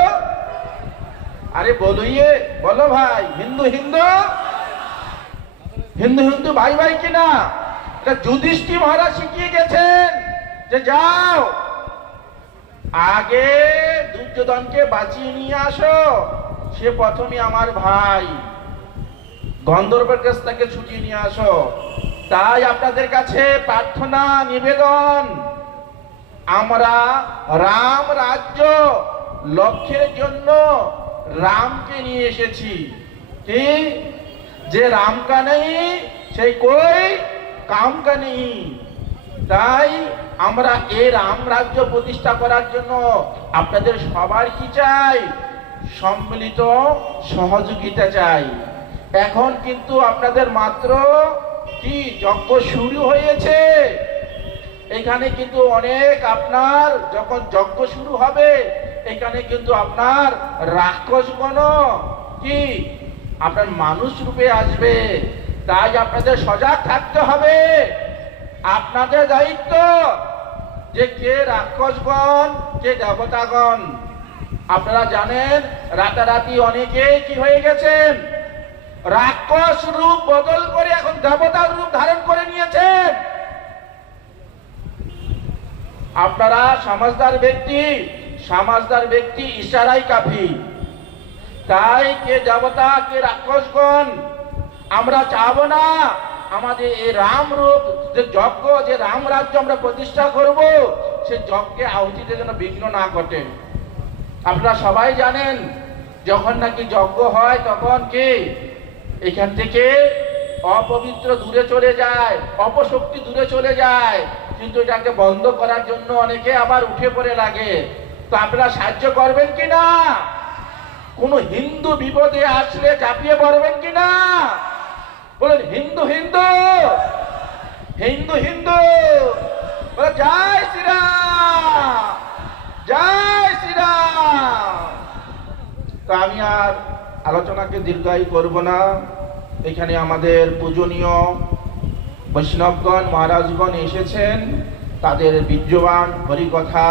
আরে বলুইয়ে বলো ভাই, হিন্দু হিন্দু, হিন্দু হিন্দু ভাই ভাই কিনা? এটা যুধিষ্ঠির মহারাজ শিখিয়ে গেছেন যে যাও, আগে দুর্যোধনকে বাঁচিয়ে নিয়ে আসো, সে প্রথমে আমার ভাই। গন্ধর্বের কাছ থেকে ছুটিয়ে নিয়ে আসো। তাই আপনাদের কাছে প্রার্থনা নিবেদন, আমরা রাম রাজ্য লক্ষ্যের জন্য রামকে নিয়ে এসেছি। কি যে রাম কা নেই সেই কই কাম কা নেই। তাই আমরা এই রাম রাজ্য প্রতিষ্ঠা করার জন্য আপনাদের সবার কি চাই? সম্মিলিত সহযোগিতা চাই। এখন কিন্তু আপনাদের মাত্র কি যজ্ঞ শুরু হয়েছে। এখানে কিন্তু অনেক আপনার যখন যজ্ঞ শুরু হবে, এখানে কিন্তু আপনার রাক্ষসগণ কি আপনার মানুষ রূপে আসবে। তাই আপনাদের সজাগ থাকতে হবে। আপনাদের দায়িত্ব যে কে রাক্ষসগণ, কে দেবতাগণ। আপনারা জানেন রাতারাতি অনেকে কি হয়ে গেছেন, রাক্ষস রূপ বদল করে এখন দেবতার রূপ ধারণ করে নিয়েছেন। আপনারা সমাজদার ব্যক্তি ইশারাই কাফি। তাই কে দেবতা কে রাক্ষসগণ আমরা চাবো না। আমাদের এই রাম রূপ যে যজ্ঞ, যে রাম রাজ্য আমরা প্রতিষ্ঠা করব, সে যজ্ঞে আহুতিতে যেন বিঘ্ন না ঘটে। আপনারা সবাই জানেন যখন নাকি যজ্ঞ হয় তখন কি এখান থেকে অপবিত্র দূরে চলে যায়, অপশক্তি দূরে চলে যায়, কিন্তু এটাকে বন্ধ করার জন্য অনেকে আবার উঠে পড়ে লাগে। তো আপনারা সাহায্য করবেন কিনা? কোন হিন্দু বিপদে আসলে চাপিয়ে পড়বেন কিনা? বলেন হিন্দু হিন্দু হিন্দু হিন্দু, জয় শ্রীরাম, জয় শ্রীরাম। তো আমি আর আলোচনাকে দীর্ঘায়ু করব না। এখানে আমাদের পূজনীয় বৈষ্ণবগণ মহারাজগণ এসেছেন, তাদের বীর্যবান হরিকথা,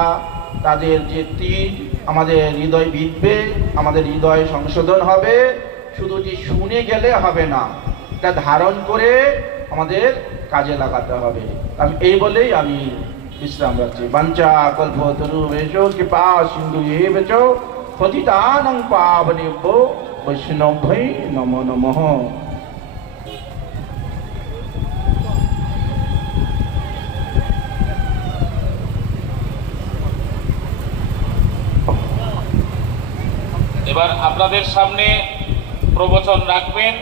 তাদের যে তীর আমাদের হৃদয় বিঁধবে, আমাদের হৃদয় সংশোধন হবে। শুধু যে শুনে গেলে হবে না, এটা ধারণ করে আমাদের কাজে লাগাতে হবে। আমি এই বলেই আমি বিশ্রাম রাখছি। বাঞ্চা কল্পতরুভ্যশ্চ কৃপা সিন্ধুভ্যশ্চ পতিতানাং পাবনেভ্যো বৈষ্ণবেভ্যো নমো নমঃ। এবার আপনাদের সামনে প্রবচন রাখবেন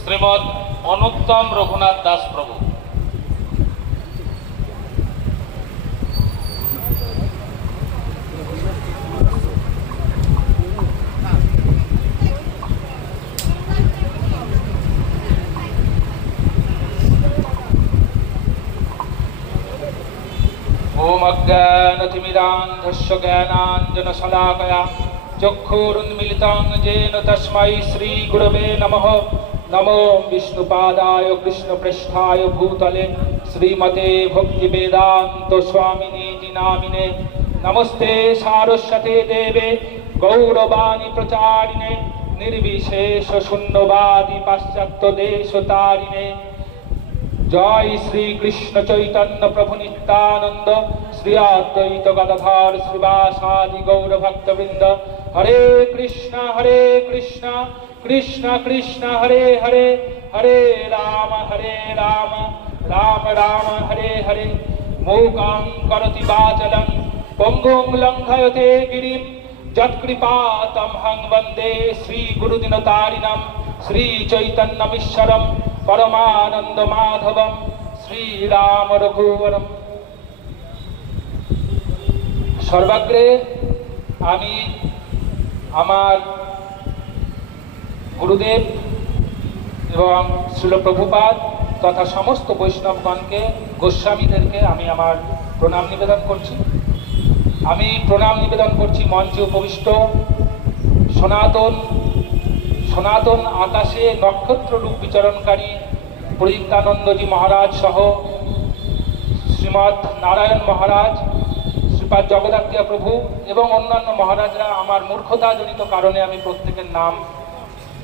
শ্রীমৎ অনুত্তম রঘুনাথ দাস প্রভু। ओम अज्ञानतिमिरान्धस्य ज्ञानाञ्जनशलाकया चक्षुरुन्मिलितं येन तस्मै श्रीगुरवे नमः। नमो विष्णुपादाय कृष्णप्रेष्ठाय भूतले श्रीमते भक्तिवेदान्त स्वामिनीति नामिने। नमस्ते सारस्वते देवे गौरवाणी प्रचारिणे निर्विशेष शून्यवादी पाश्चात्य देशतारिणे। जय श्री कृष्ण चैतन्य प्रभु नित्यानंद श्री अद्वैत गदाधर श्रीवासादि गौर भक्तवृंद। हरे कृष्ण कृष्ण कृष्ण हरे हरे, हरे राम राम राम हरे हरे। मूकां करोति वाचालं पंगुं लंघयते गिरिं यत्कृपातमहं वन्दे श्रीगुरुदिनतारिणं श्रीचैतन्यमीश्वरं परमानंद माधवम श्रीराम रघुवरम। सर्वाग्रे आमी आमार गुरुदेव एवं श्रील प्रभुपाद तथा समस्त वैष्णवगणके गोस्वामीदेरके आमी आमार प्रणाम निवेदन करछि। आमी प्रणाम निवेदन करछि मंचे उपविष्ट सनातन आकाशे नक्षत्र रूप विचरणकारी प्रदीप्तानंदजी महाराज सह श्रीमद नारायण महाराज, श्रीपाद जगदात्रिया प्रभु एवं अन्यान्य महाराजरा। आमार मूर्खताजनित कारणे आमी प्रत्येकेर नाम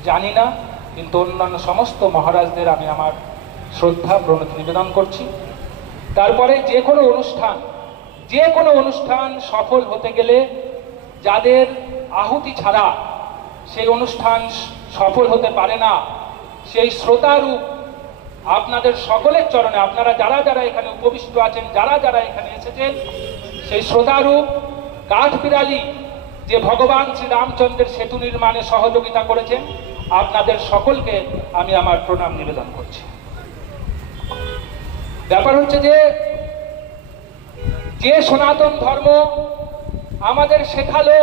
जानी ना, किन्तु अन्यान्य समस्त महाराजदेर आमी आमार श्रद्धा प्रणति निवेदन करछि। तारपरे जे कोनो अनुष्ठान सफल होते गेले जादेर आहुति छाड़ा সেই অনুষ্ঠান সফল হতে পারে না, সেই শ্রোতারূপ আপনাদের সকলের চরণে, আপনারা যারা যারা এখানে উপবিষ্ট আছেন, যারা যারা এখানে এসেছেন, সেই শ্রোতারূপ কাঠবিড়ালি যে ভগবান শ্রী রামচন্দ্রের সেতু নির্মাণে সহযোগিতা করেছেন, আপনাদের সকলকে আমি আমার প্রণাম নিবেদন করছি। ব্যাপার হচ্ছে যে সনাতন ধর্ম আমাদের শেখালো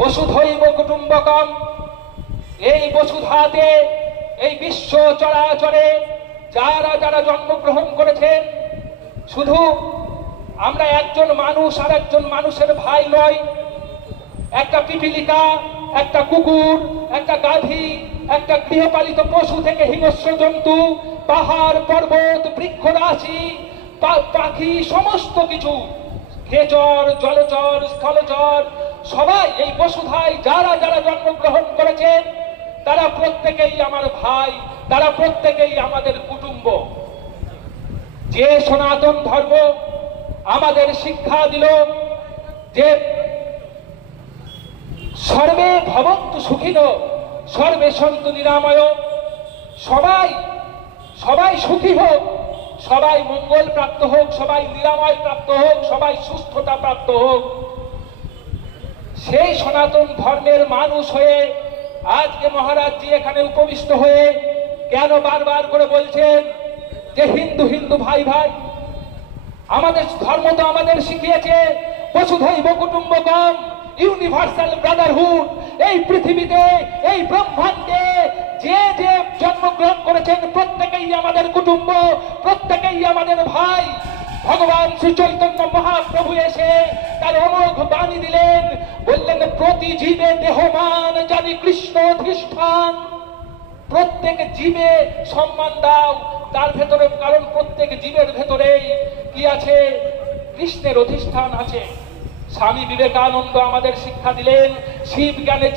বসুধৈব কুটুম্বকম, এই বসুধাতে এই বিশ্ব চরাচরে যারা যারা জন্মগ্রহণ করেছেন, শুধু আমরা একজন মানুষ আর একজন মানুষের ভাই নয়। একটা পিপিলিকা, একটা কুকুর, একটা গাধী, একটা গৃহপালিত পশু থেকে হিংস্র জন্তু, পাহাড় পর্বত বৃক্ষরাশি পাখি সমস্ত কিছু, খেচর জলচর স্থলচর, সবাই এই বসুধায় যারা যারা জন্মগ্রহণ করেছেন তারা প্রত্যেকেই আমার ভাই, তারা প্রত্যেকেই আমাদের কুটুম্ব। যে সনাতন ধর্ম আমাদের শিক্ষা দিল যে সর্বে ভবন্তু সুখিনো সর্বে সন্তু নিরাময়, সবাই সবাই সুখী হোক, সবাই মঙ্গল প্রাপ্ত হোক, সবাই নিরাময় প্রাপ্ত হোক, সবাই সুস্থতা প্রাপ্ত হোক, সেই সনাতন ধর্মের মানুষ হয়ে আজকে মহারাজজি এখানে উপবিষ্ট হয়ে কেন বারবার করে বলছেন যে হিন্দু হিন্দু ভাই ভাই? আমাদের ধর্ম তো আমাদের শিখিয়েছে বসুধৈব কুটুম্বকম, ইউনিভার্সাল ব্রাদারহুড। এই পৃথিবীতে, এই ব্রহ্মাণ্ডে যে যে জন্মগ্রহণ করেছেন প্রত্যেকেই আমাদের কুটুম্ব, প্রত্যেকেই আমাদের ভাই। ভগবান শ্রী চৈতন্য মহাপ্রভু এসে তার অমোঘ বাণী দিলেন, বললেন প্রতি জীবে দেহমান জানি কৃষ্ণ অধিষ্ঠান। প্রত্যেক জীবে সম্মান দাও তার ভেতরে, কারণ প্রত্যেক জীবের ভেতরেই কি আছে? কৃষ্ণের অধিষ্ঠান আছে। স্বামী বিবেকানন্দ আমাদের শিক্ষা দিলেন শিব জ্ঞানে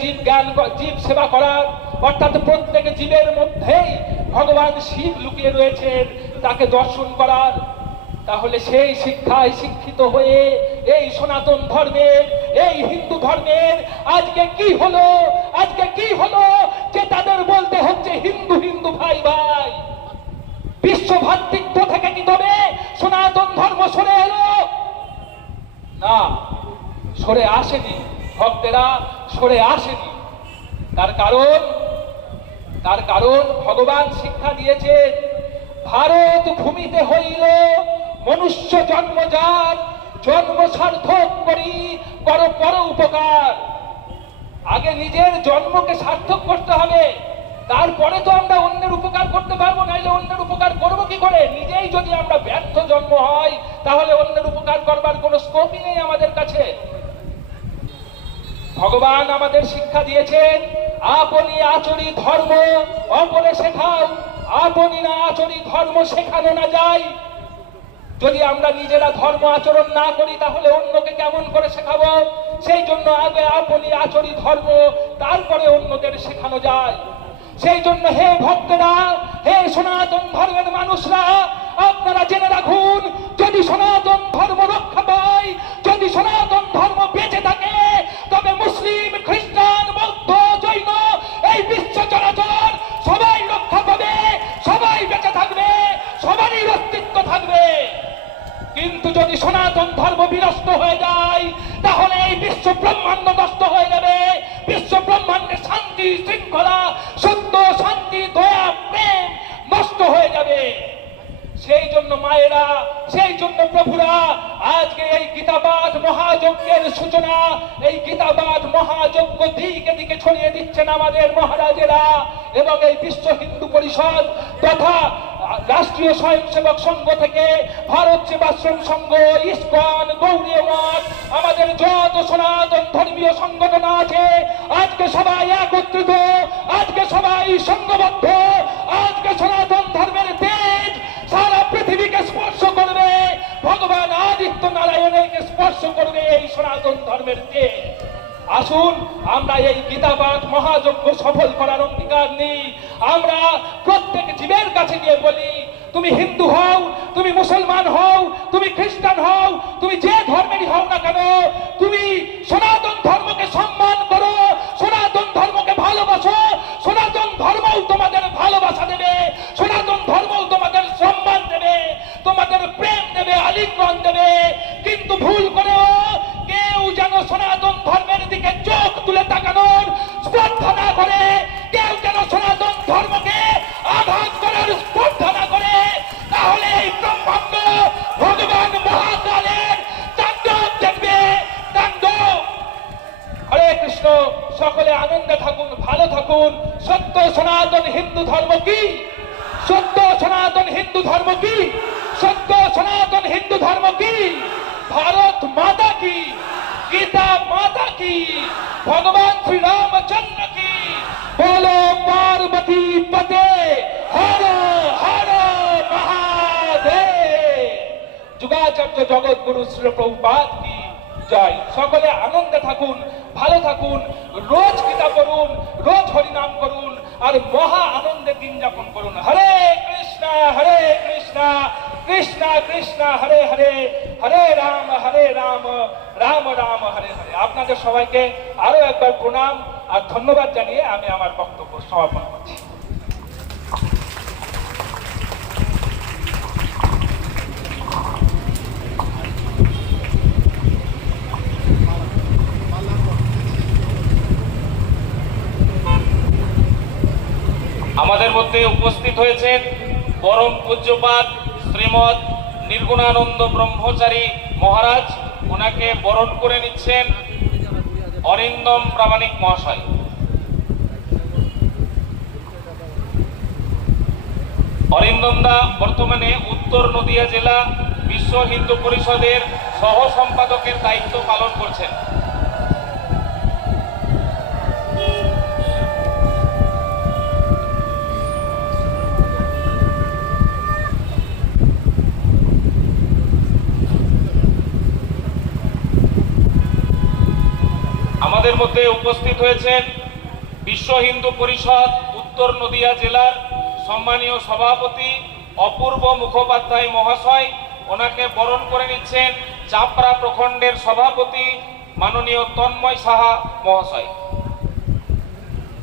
জীব সেবা করার, অর্থাৎ প্রত্যেক জীবের মধ্যেই ভগবান শিব লুকিয়ে রয়েছেন, তাকে দর্শন করার। তাহলে সেই শিক্ষায় শিক্ষিত হয়ে এই সনাতন ধর্মের, এই হিন্দু ধর্মের আজকে কি হলো? আজকে কি হলো যে তাদের বলতে হচ্ছে হিন্দু হিন্দু ভাই ভাই? বিশ্ব ভ্রাতৃত্ব থেকে কি তবে সনাতন ধর্ম সরে এলো? না, সরে আসেনি ভক্তেরা, সরে আসেনি। তার কারণ ভগবান শিক্ষা দিয়েছেন, ভারত ভূমিতে হইল মনুষ্য জন্ম যার, জন্ম সার্থক করি কর পর উপকার। আগে নিজের জন্মকে সার্থক করতে হবে, তারপরে তো আমরা অন্যের উপকার করতে পারবো, নাইলে অন্যের উপকার করবো কি করে? নিজেই যদি আমরা ব্যর্থ জন্ম হয় তাহলে অন্যের উপকার করবার কোনো স্কোপই নেই আমাদের কাছে। ভগবান আমাদের শিক্ষা দিয়েছেন, আপনি আচরি ধর্ম অপরে শেখাও, আপনি না আচরি ধর্ম শেখানো না যায়। যদি আমরা নিজেরা ধর্ম আচরণ না করি তাহলে অন্যকে কেমন করে শেখাবো? সেই জন্য আগে আপনি আচরি ধর্ম, তারপরে অন্যদের শেখানো যায়। সেই জন্য হে ভক্তরা, হে সনাতন ধর্মের মানুষরা, আপনারা জেনে রাখুন, যদি সনাতন ধর্ম রক্ষা পায়, যদি সনাতন ধর্ম বেঁচে থাকে, তবে মুসলিম, খ্রিস্টান, বৌদ্ধ, জৈন এই বিশ্ব চরাচর সবাই রক্ষা পাবে, সবাই বেঁচে থাকবে, সবারই অস্তিত্ব থাকবে। কিন্তু যদি সনাতন ধর্ম বিনষ্ট হয়ে যায় তাহলে এই বিশ্ব ব্রহ্মাণ্ড নষ্ট হয়ে যাবে। বিশ্ব ব্রহ্মাণ্ডের শান্তি, শৃঙ্খলা, সত্য, শান্তি, দয়া, প্রেম নষ্ট হয়ে যাবে। সেই জন্য মায়েরা, সেই জন্য প্রভুরা আজকে এই গীতাপাঠ মহাযজ্ঞের সূচনা, এই গীতাপাঠ মহাযজ্ঞ দিকে দিকে ছড়িয়ে দিচ্ছেন আমাদের মহারাজেরা এবং এই বিশ্ব হিন্দু পরিষদ তথা রাষ্ট্রীয় স্বয়ংসেবক সংঘ থেকে ভারত সেবাশ্রম সংঘ, ইসকন, গৌরী মঠ, আমাদের যত সনাতন ধর্মীয় সংগঠন আছে আজকে সবাই একত্রিত, আজকে সবাই সংঘবদ্ধ। আজকে সনাতন ধর্মের তেজ সারা পৃথিবীকে স্পর্শ করবে, ভগবান আদিত্য নারায়ণকে স্পর্শ করবে এই সনাতন ধর্মের তেজ। আসুন আমরা এই গীতাপাঠ মহাযজ্ঞ সফল করার অঙ্গীকার নিই। আমরা প্রত্যেক জীবের কাছে গিয়ে বলি, তুমি হিন্দু হও, তুমি মুসলমান হও, তুমি খ্রিস্টান হও, তুমি যে ধর্মেরই হও না কেন, তুমি সনাতন ধর্মকে সম্মান করো, সনাতন ধর্মকে ভালোবাসো। সনাতন ধর্মও তোমাদের ভালোবাসা দেবে, সনাতন ধর্মও তোমাদের সম্মান দেবে, তোমাদের প্রেম দেবে, আলিঙ্গন দেবে। কিন্তু ভুল করেও কেউ যেন সনাতন ধর্মের দিকে চোখ তুলে তাকানোর স্পর্ধা না করে, কেউ যেন সনাতন ধর্মকে আঘাত করার স্পর্ধা না করে, তাহলে এই ব্রহ্মাণ্ড ভগবান মহাকালের তাণ্ডব দেখবে, তাণ্ডব। হরে কৃষ্ণ, সকলে আনন্দে থাকুন, ভালো থাকুন। সত্য সনাতন হিন্দু ধর্ম কি? সত্য সনাতন হিন্দু ধর্ম কি? সত্য সনাতন হিন্দু ধর্ম কি? ভারত মাতা কি, গীতা মাতা কি, ভগবান শ্রী রামচন্দ্র কি, বলো পার্বতী পতে হর হর মহাদেব। যুগাচার্য জগৎগুরু শ্রী প্রভুপাদ কি জয়। সকলে আনন্দে থাকুন, ভালো থাকুন, রোজ গীতা করুন, রোজ হরিনাম করুন। আর মহা আনন্দের দিন যাপন করুন। হরে কৃষ্ণ কৃষ্ণ কৃষ্ণ হরে হরে, হরে রাম রাম রাম হরে হরে। আপনাদের সবাইকে আরো একবার প্রণাম আর ধন্যবাদ জানিয়ে আমি আমার বক্তব্য সমাপন করছি। আমাদের মধ্যে উপস্থিত হয়েছেন পরম পূজ্যপাদ শ্রীমৎ নির্গুণানন্দ ব্রহ্মচারী মহারাজ। ওনাকে বরণ করে নিচ্ছেন অরিন্দম প্রামাণিক মহাশয়। অরিন্দম দা বর্তমানে উত্তর নদিয়া জেলা বিশ্ব হিন্দু পরিষদের সহ সম্পাদকের দায়িত্ব পালন করছেন। আমাদের মধ্যে উপস্থিত হয়েছেন বিশ্ব হিন্দু পরিষদ উত্তর নদিয়া জেলার সম্মানীয় সভাপতি অপূর্ব মুখোপাধ্যায় মহাশয়। ওনাকে বরণ করে নিচ্ছেন চাপড়া প্রখণ্ডের সভাপতি মাননীয় তন্ময় সাহা মহাশয়।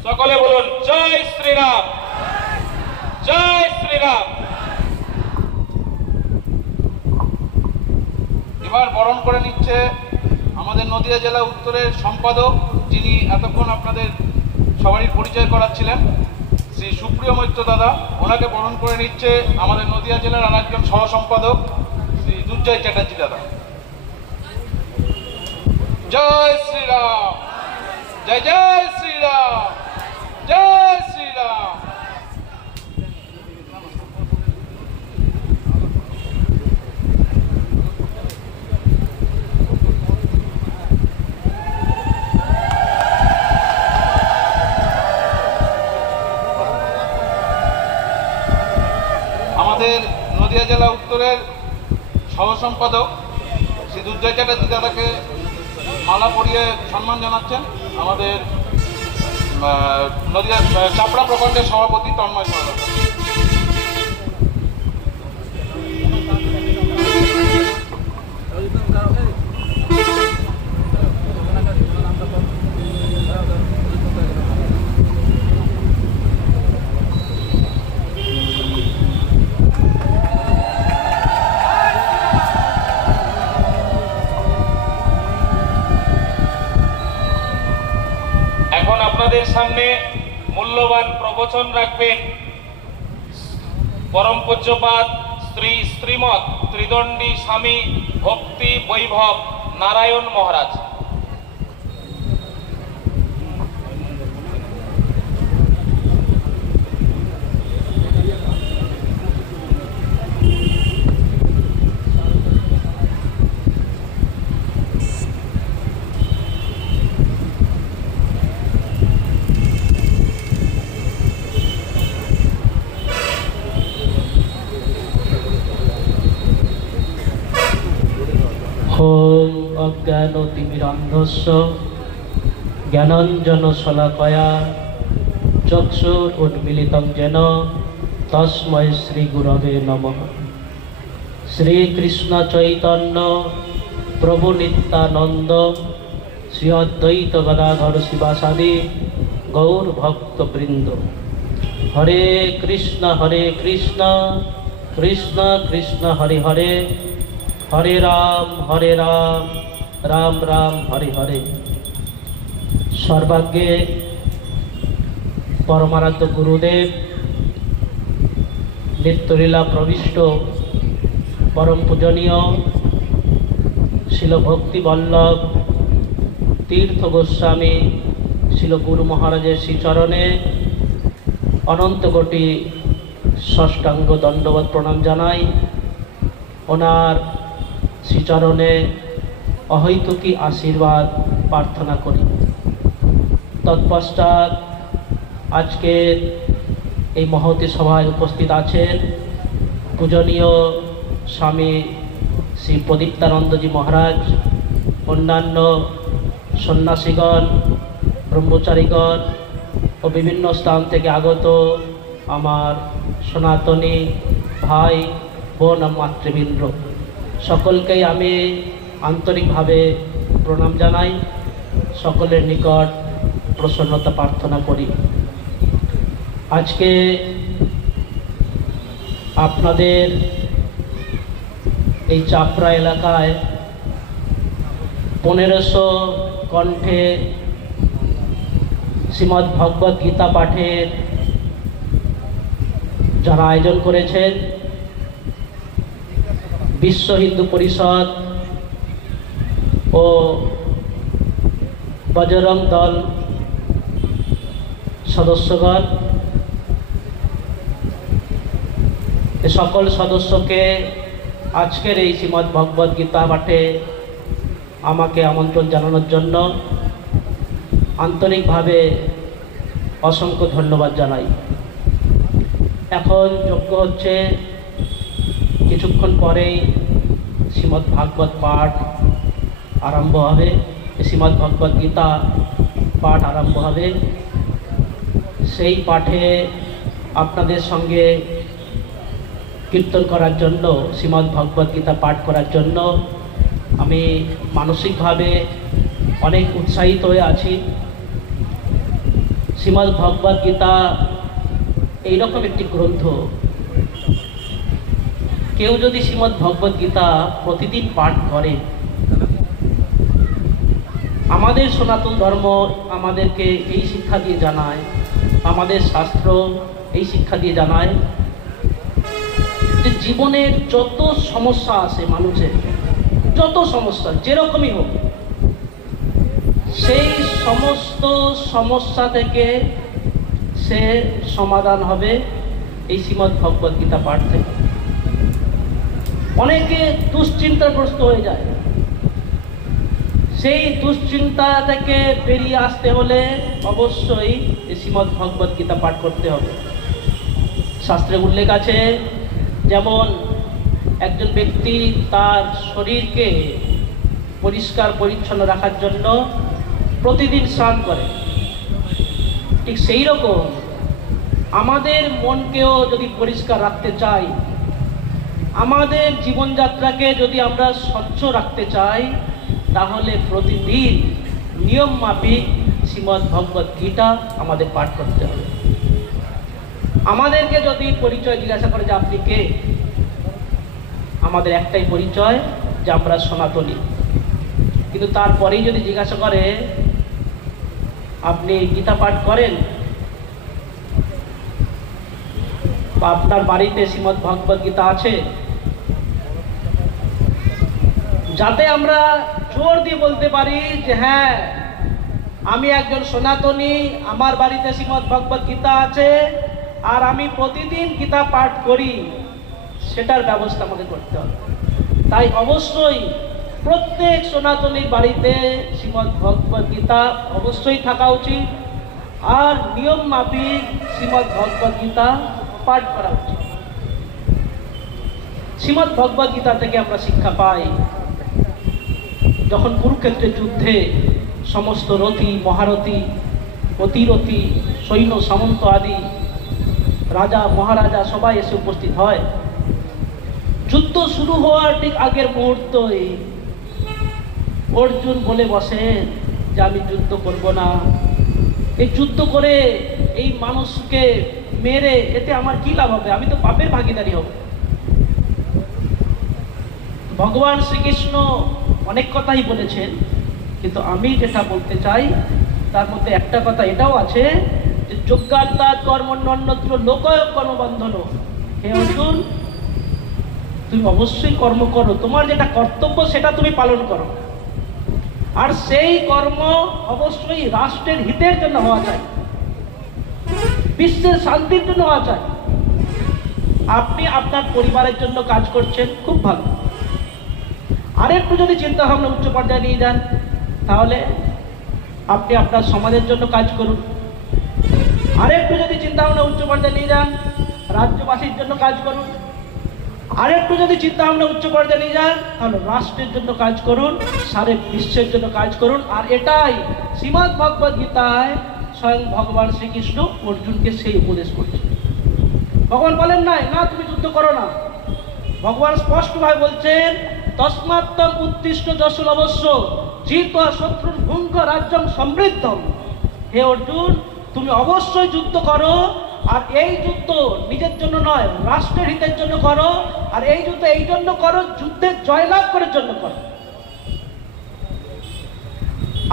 সকলে বলুন জয় শ্রীরাম, জয় শ্রীরাম। এবার বরণ করে নিচ্ছে আমাদের নদিয়া জেলা উত্তরের সম্পাদক, যিনি এতক্ষণ আপনাদের সবারই পরিচয় করাচ্ছিলেন, শ্রী সুপ্রিয় মৈত্র দাদা। ওনাকে বরণ করে নিচ্ছে আমাদের নদিয়া জেলার আরেকজন সহ সম্পাদক শ্রী দুর্জয় চ্যাটার্জি দাদা। জয় শ্রীরাম, জয় জয় শ্রীরাম, জয় শ্রীরাম। আমাদের নদিয়া জেলা উত্তরের সহ সম্পাদক শ্রী দুর্জয় চ্যাটার্জি দাদাকে মালা পরিয়ে সম্মান জানাচ্ছেন আমাদের নদিয়া চাপড়া প্রখণ্ডের সভাপতি তন্ময় সাহা দাদা। এখন আপনাদের সামনে মূল্যবান প্রবচন রাখবেন পরম পূজ্যপাদ শ্রীমৎ ত্রিদণ্ডী স্বামী ভক্তি বৈভব নারায়ণ মহারাজ। ওম অজ্ঞানতিমিরান্ধস্য জ্ঞানাঞ্জনশলাকয়া চক্ষুरुन्मीलितं येन তস্मै শ্রীগুরবে নমঃ। শ্রীকৃষ্ণ চৈতন্য প্রভু নিত্যানন্দ শ্রী অদ্বৈত গদাধর শিবাসাদি গৌর ভক্তবৃন্দ। হরে কৃষ্ণ কৃষ্ণ কৃষ্ণ হরে হরে, হরে রাম রাম রাম হরে হরে। সর্বাগ্যে পরমারাধ্য গুরুদেব নিত্যলীলা প্রবিষ্ট পরম পূজনীয় শিল ভক্তি বল্লভ তীর্থ গোস্বামী শিল গুরু মহারাজের শ্রীচরণে অনন্ত কোটি ষষ্ঠাঙ্গ দণ্ডবত প্রণাম জানাই। ওনার শ্রীচরণে অহৈতুকী আশীর্বাদ প্রার্থনা করি। তৎপশ্চাৎ আজকের এই মহতী সভায় উপস্থিত আছেন পূজনীয় স্বামী শ্রী প্রদীপ্তানন্দজি মহারাজ, অন্যান্য সন্ন্যাসীগণ, ব্রহ্মচারীগণ, ও বিভিন্ন স্থান থেকে আগত আমার সনাতনী ভাই বোন ও মাতৃবৃন্দ, সকলকেই আমি আন্তরিকভাবে প্রণাম জানাই, সকলের নিকট প্রসন্নতা প্রার্থনা করি। আজকে আপনাদের এই চাপড়া এলাকায় 1500 কণ্ঠে শ্রীমদ্ ভগবদ গীতা পাঠের যারা আয়োজন করেছেন, বিশ্ব হিন্দু পরিষদ ও বজরং দল সদস্যগণ, এ সকল সদস্যকে আজকের এই শ্রীমদ্ ভগবদ গীতা পাঠে আমাকে আমন্ত্রণ জানানোর জন্য আন্তরিকভাবে অসংখ্য ধন্যবাদ জানাই। এখন যজ্ঞ হচ্ছে, কিছুক্ষণ পরেই শ্রীমদ্ ভাগবত পাঠ আরম্ভ হবে, শ্রীমদ্ ভগবদ গীতা পাঠ আরম্ভ হবে। সেই পাঠে আপনাদের সঙ্গে কীর্তন করার জন্য, শ্রীমদ্ ভগবদ গীতা পাঠ করার জন্য আমি মানসিকভাবে অনেক উৎসাহিত হয়ে আছি। শ্রীমদ্ ভগবদ গীতা এইরকম একটি গ্রন্থ, কেউ যদি শ্রীমদ্ ভগবদ গীতা প্রতিদিন পাঠ করে, আমাদের সনাতন ধর্ম আমাদেরকে এই শিক্ষা দিয়ে জানায়, আমাদের শাস্ত্র এই শিক্ষা দিয়ে জানায় যে জীবনের যত সমস্যা আছে, মানুষের যত সমস্যা যেরকমই হোক, সেই সমস্ত সমস্যা থেকে সে সমাধান হবে এই শ্রীমদ্ ভগবদ গীতা পাঠ থেকে। অনেকে দুশ্চিন্তাগ্রস্ত হয়ে যায়, সেই দুশ্চিন্তা থেকে বেরিয়ে আসতে হলে অবশ্যই এই শ্রীমদ্ ভগবদ গীতা পাঠ করতে হবে। শাস্ত্রে উল্লেখ আছে, যেমন একজন ব্যক্তি তার শরীরকে পরিষ্কার পরিচ্ছন্ন রাখার জন্য প্রতিদিন স্নান করে, ঠিক সেই রকম আমাদের মনকেও যদি পরিষ্কার রাখতে চাই, আমাদের জীবনযাত্রাকে যদি আমরা স্বচ্ছ রাখতে চাই, তাহলে প্রতিদিন নিয়ম মাফিক শ্রীমদ্ ভগবদ গীতা আমাদের পাঠ করতে হবে। আমাদেরকে যদি পরিচয় জিজ্ঞাসা করে যে আপনি কে, আমাদের একটাই পরিচয় যে আমরা সনাতনী। কিন্তু তারপরেই যদি জিজ্ঞাসা করে আপনি গীতা পাঠ করেন, বা আপনার বাড়িতে শ্রীমদ্ ভগবদ গীতা আছে, যাতে আমরা জোর দিয়ে বলতে পারি যে হ্যাঁ আমি একজন সনাতনী, আমার বাড়িতে শ্রীমদ্ ভগবদ গীতা আছে আর আমি প্রতিদিন গীতা পাঠ করি, সেটার ব্যবস্থা আমাদের করতে হবে। তাই অবশ্যই প্রত্যেক সনাতনীর বাড়িতে শ্রীমদ্ ভগবদ গীতা অবশ্যই থাকা উচিত, আর নিয়ম মাফিক শ্রীমদ্ ভগবদ গীতা পাঠ করা উচিত। শ্রীমদ্ ভগবদ গীতা থেকে আমরা শিক্ষা পাই, যখন কুরুক্ষেত্রের যুদ্ধে সমস্ত রথী, মহারথী, অতিরথী, সৈন্য সামন্ত আদি রাজা মহারাজা সবাই এসে উপস্থিত হয়, যুদ্ধ শুরু হওয়ার ঠিক আগের মুহূর্তে অর্জুন বলে বসে যে আমি যুদ্ধ করব না, এই যুদ্ধ করে এই মানুষকে মেরে এতে আমার কি লাভ হবে, আমি তো পাপের ভাগীদারি হব। ভগবান শ্রীকৃষ্ণ অনেক কথাই বলেছেন, কিন্তু আমি যেটা বলতে চাই তার মধ্যে একটা কথা এটাও আছে যে যজ্ঞার্থাৎ কর্মণ্যন্যত্র লোকয় কর্মবন্ধন। হে অর্জুন, তুমি অবশ্যই কর্ম করো, তোমার যেটা কর্তব্য সেটা তুমি পালন করো, আর সেই কর্ম অবশ্যই রাষ্ট্রের হিতের জন্য হওয়া চাই, বিশ্বের শান্তির জন্য হওয়া চাই। আপনি আপনার পরিবারের জন্য কাজ করছেন, খুব ভালো। আরেকটু যদি চিন্তা ভাবনা উচ্চ পর্যায়ে নিয়ে যান, তাহলে আপনি আপনার সমাজের জন্য কাজ করুন। আরেকটু যদি চিন্তা ভাবনা উচ্চ পর্যায়ে নিয়ে যান, রাজ্যবাসীর জন্য কাজ করুন। আরেকটু যদি চিন্তা ভাবনা উচ্চ পর্যায়ে নিয়ে যান, তাহলে রাষ্ট্রের জন্য কাজ করুন, সারা বিশ্বের জন্য কাজ করুন। আর এটাই শ্রীমদ্ ভগবদ গীতায় স্বয়ং ভগবান শ্রীকৃষ্ণ অর্জুনকে সেই উপদেশ করছে। ভগবান বলেন নাই না তুমি যুদ্ধ করো না, ভগবান স্পষ্টভাবে বলছেন তস্মাত্তম উত্তিষ্ঠ যশল অবশ্য জিত্বা শত্রুর ভুঙ্গ রাজ্যম সমৃদ্ধম। হে অর্জুন, তুমি অবশ্যই যুদ্ধ করো, আর এই যুদ্ধ নিজের জন্য নয়, রাষ্ট্রের হিতের জন্য করো। আর এই যুদ্ধ এই জন্য করো, যুদ্ধে জয়লাভ করার জন্য করো।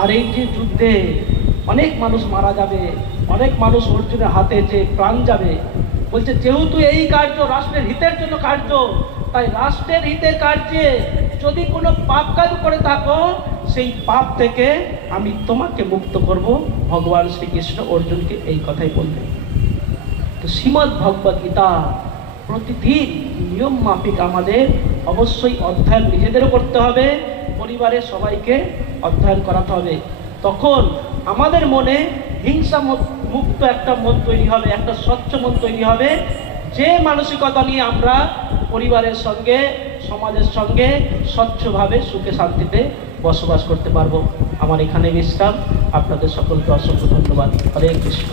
আর এই যে যুদ্ধে অনেক মানুষ মারা যাবে, অনেক মানুষ অর্জুনের হাতে যে প্রাণ যাবে, বলছে যেহেতু এই কার্য রাষ্ট্রের হিতের জন্য কার্য, তাই রাষ্ট্রের হিতের কার্যে যদি কোনো পাপ কাজ করে থাকো, সেই পাপ থেকে আমি তোমাকে মুক্ত করব। ভগবান শ্রীকৃষ্ণ অর্জুনকে এই কথাই বললেন। তো শ্রীমদ্ ভগবদ গীতা প্রতিদিন নিয়ম মাফিক আমাদের অবশ্যই অধ্যয়ন নিজেদেরও করতে হবে, পরিবারের সবাইকে অধ্যয়ন করাতে হবে। তখন আমাদের মনে হিংসা মুক্ত একটা মন তৈরি হবে, একটা স্বচ্ছ মন তৈরি হবে, যে মানসিকতা নিয়ে আমরা পরিবারের সঙ্গে সমাজের সঙ্গে স্বচ্ছভাবে সুখে শান্তিতে বসবাস করতে পারবো। আমার এখানে বিশ্রাম। আপনাদের সকলকে অসংখ্য ধন্যবাদ। হরে কৃষ্ণ।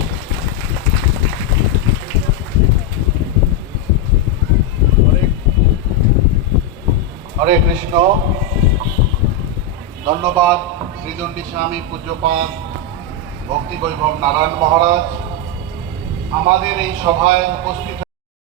হরে কৃষ্ণ। ধন্যবাদ শ্রীদণ্ডী স্বামী পূজ্যপাদ ভক্তি বৈভব নারায়ণ মহারাজ আমাদের এই সভায় উপস্থিত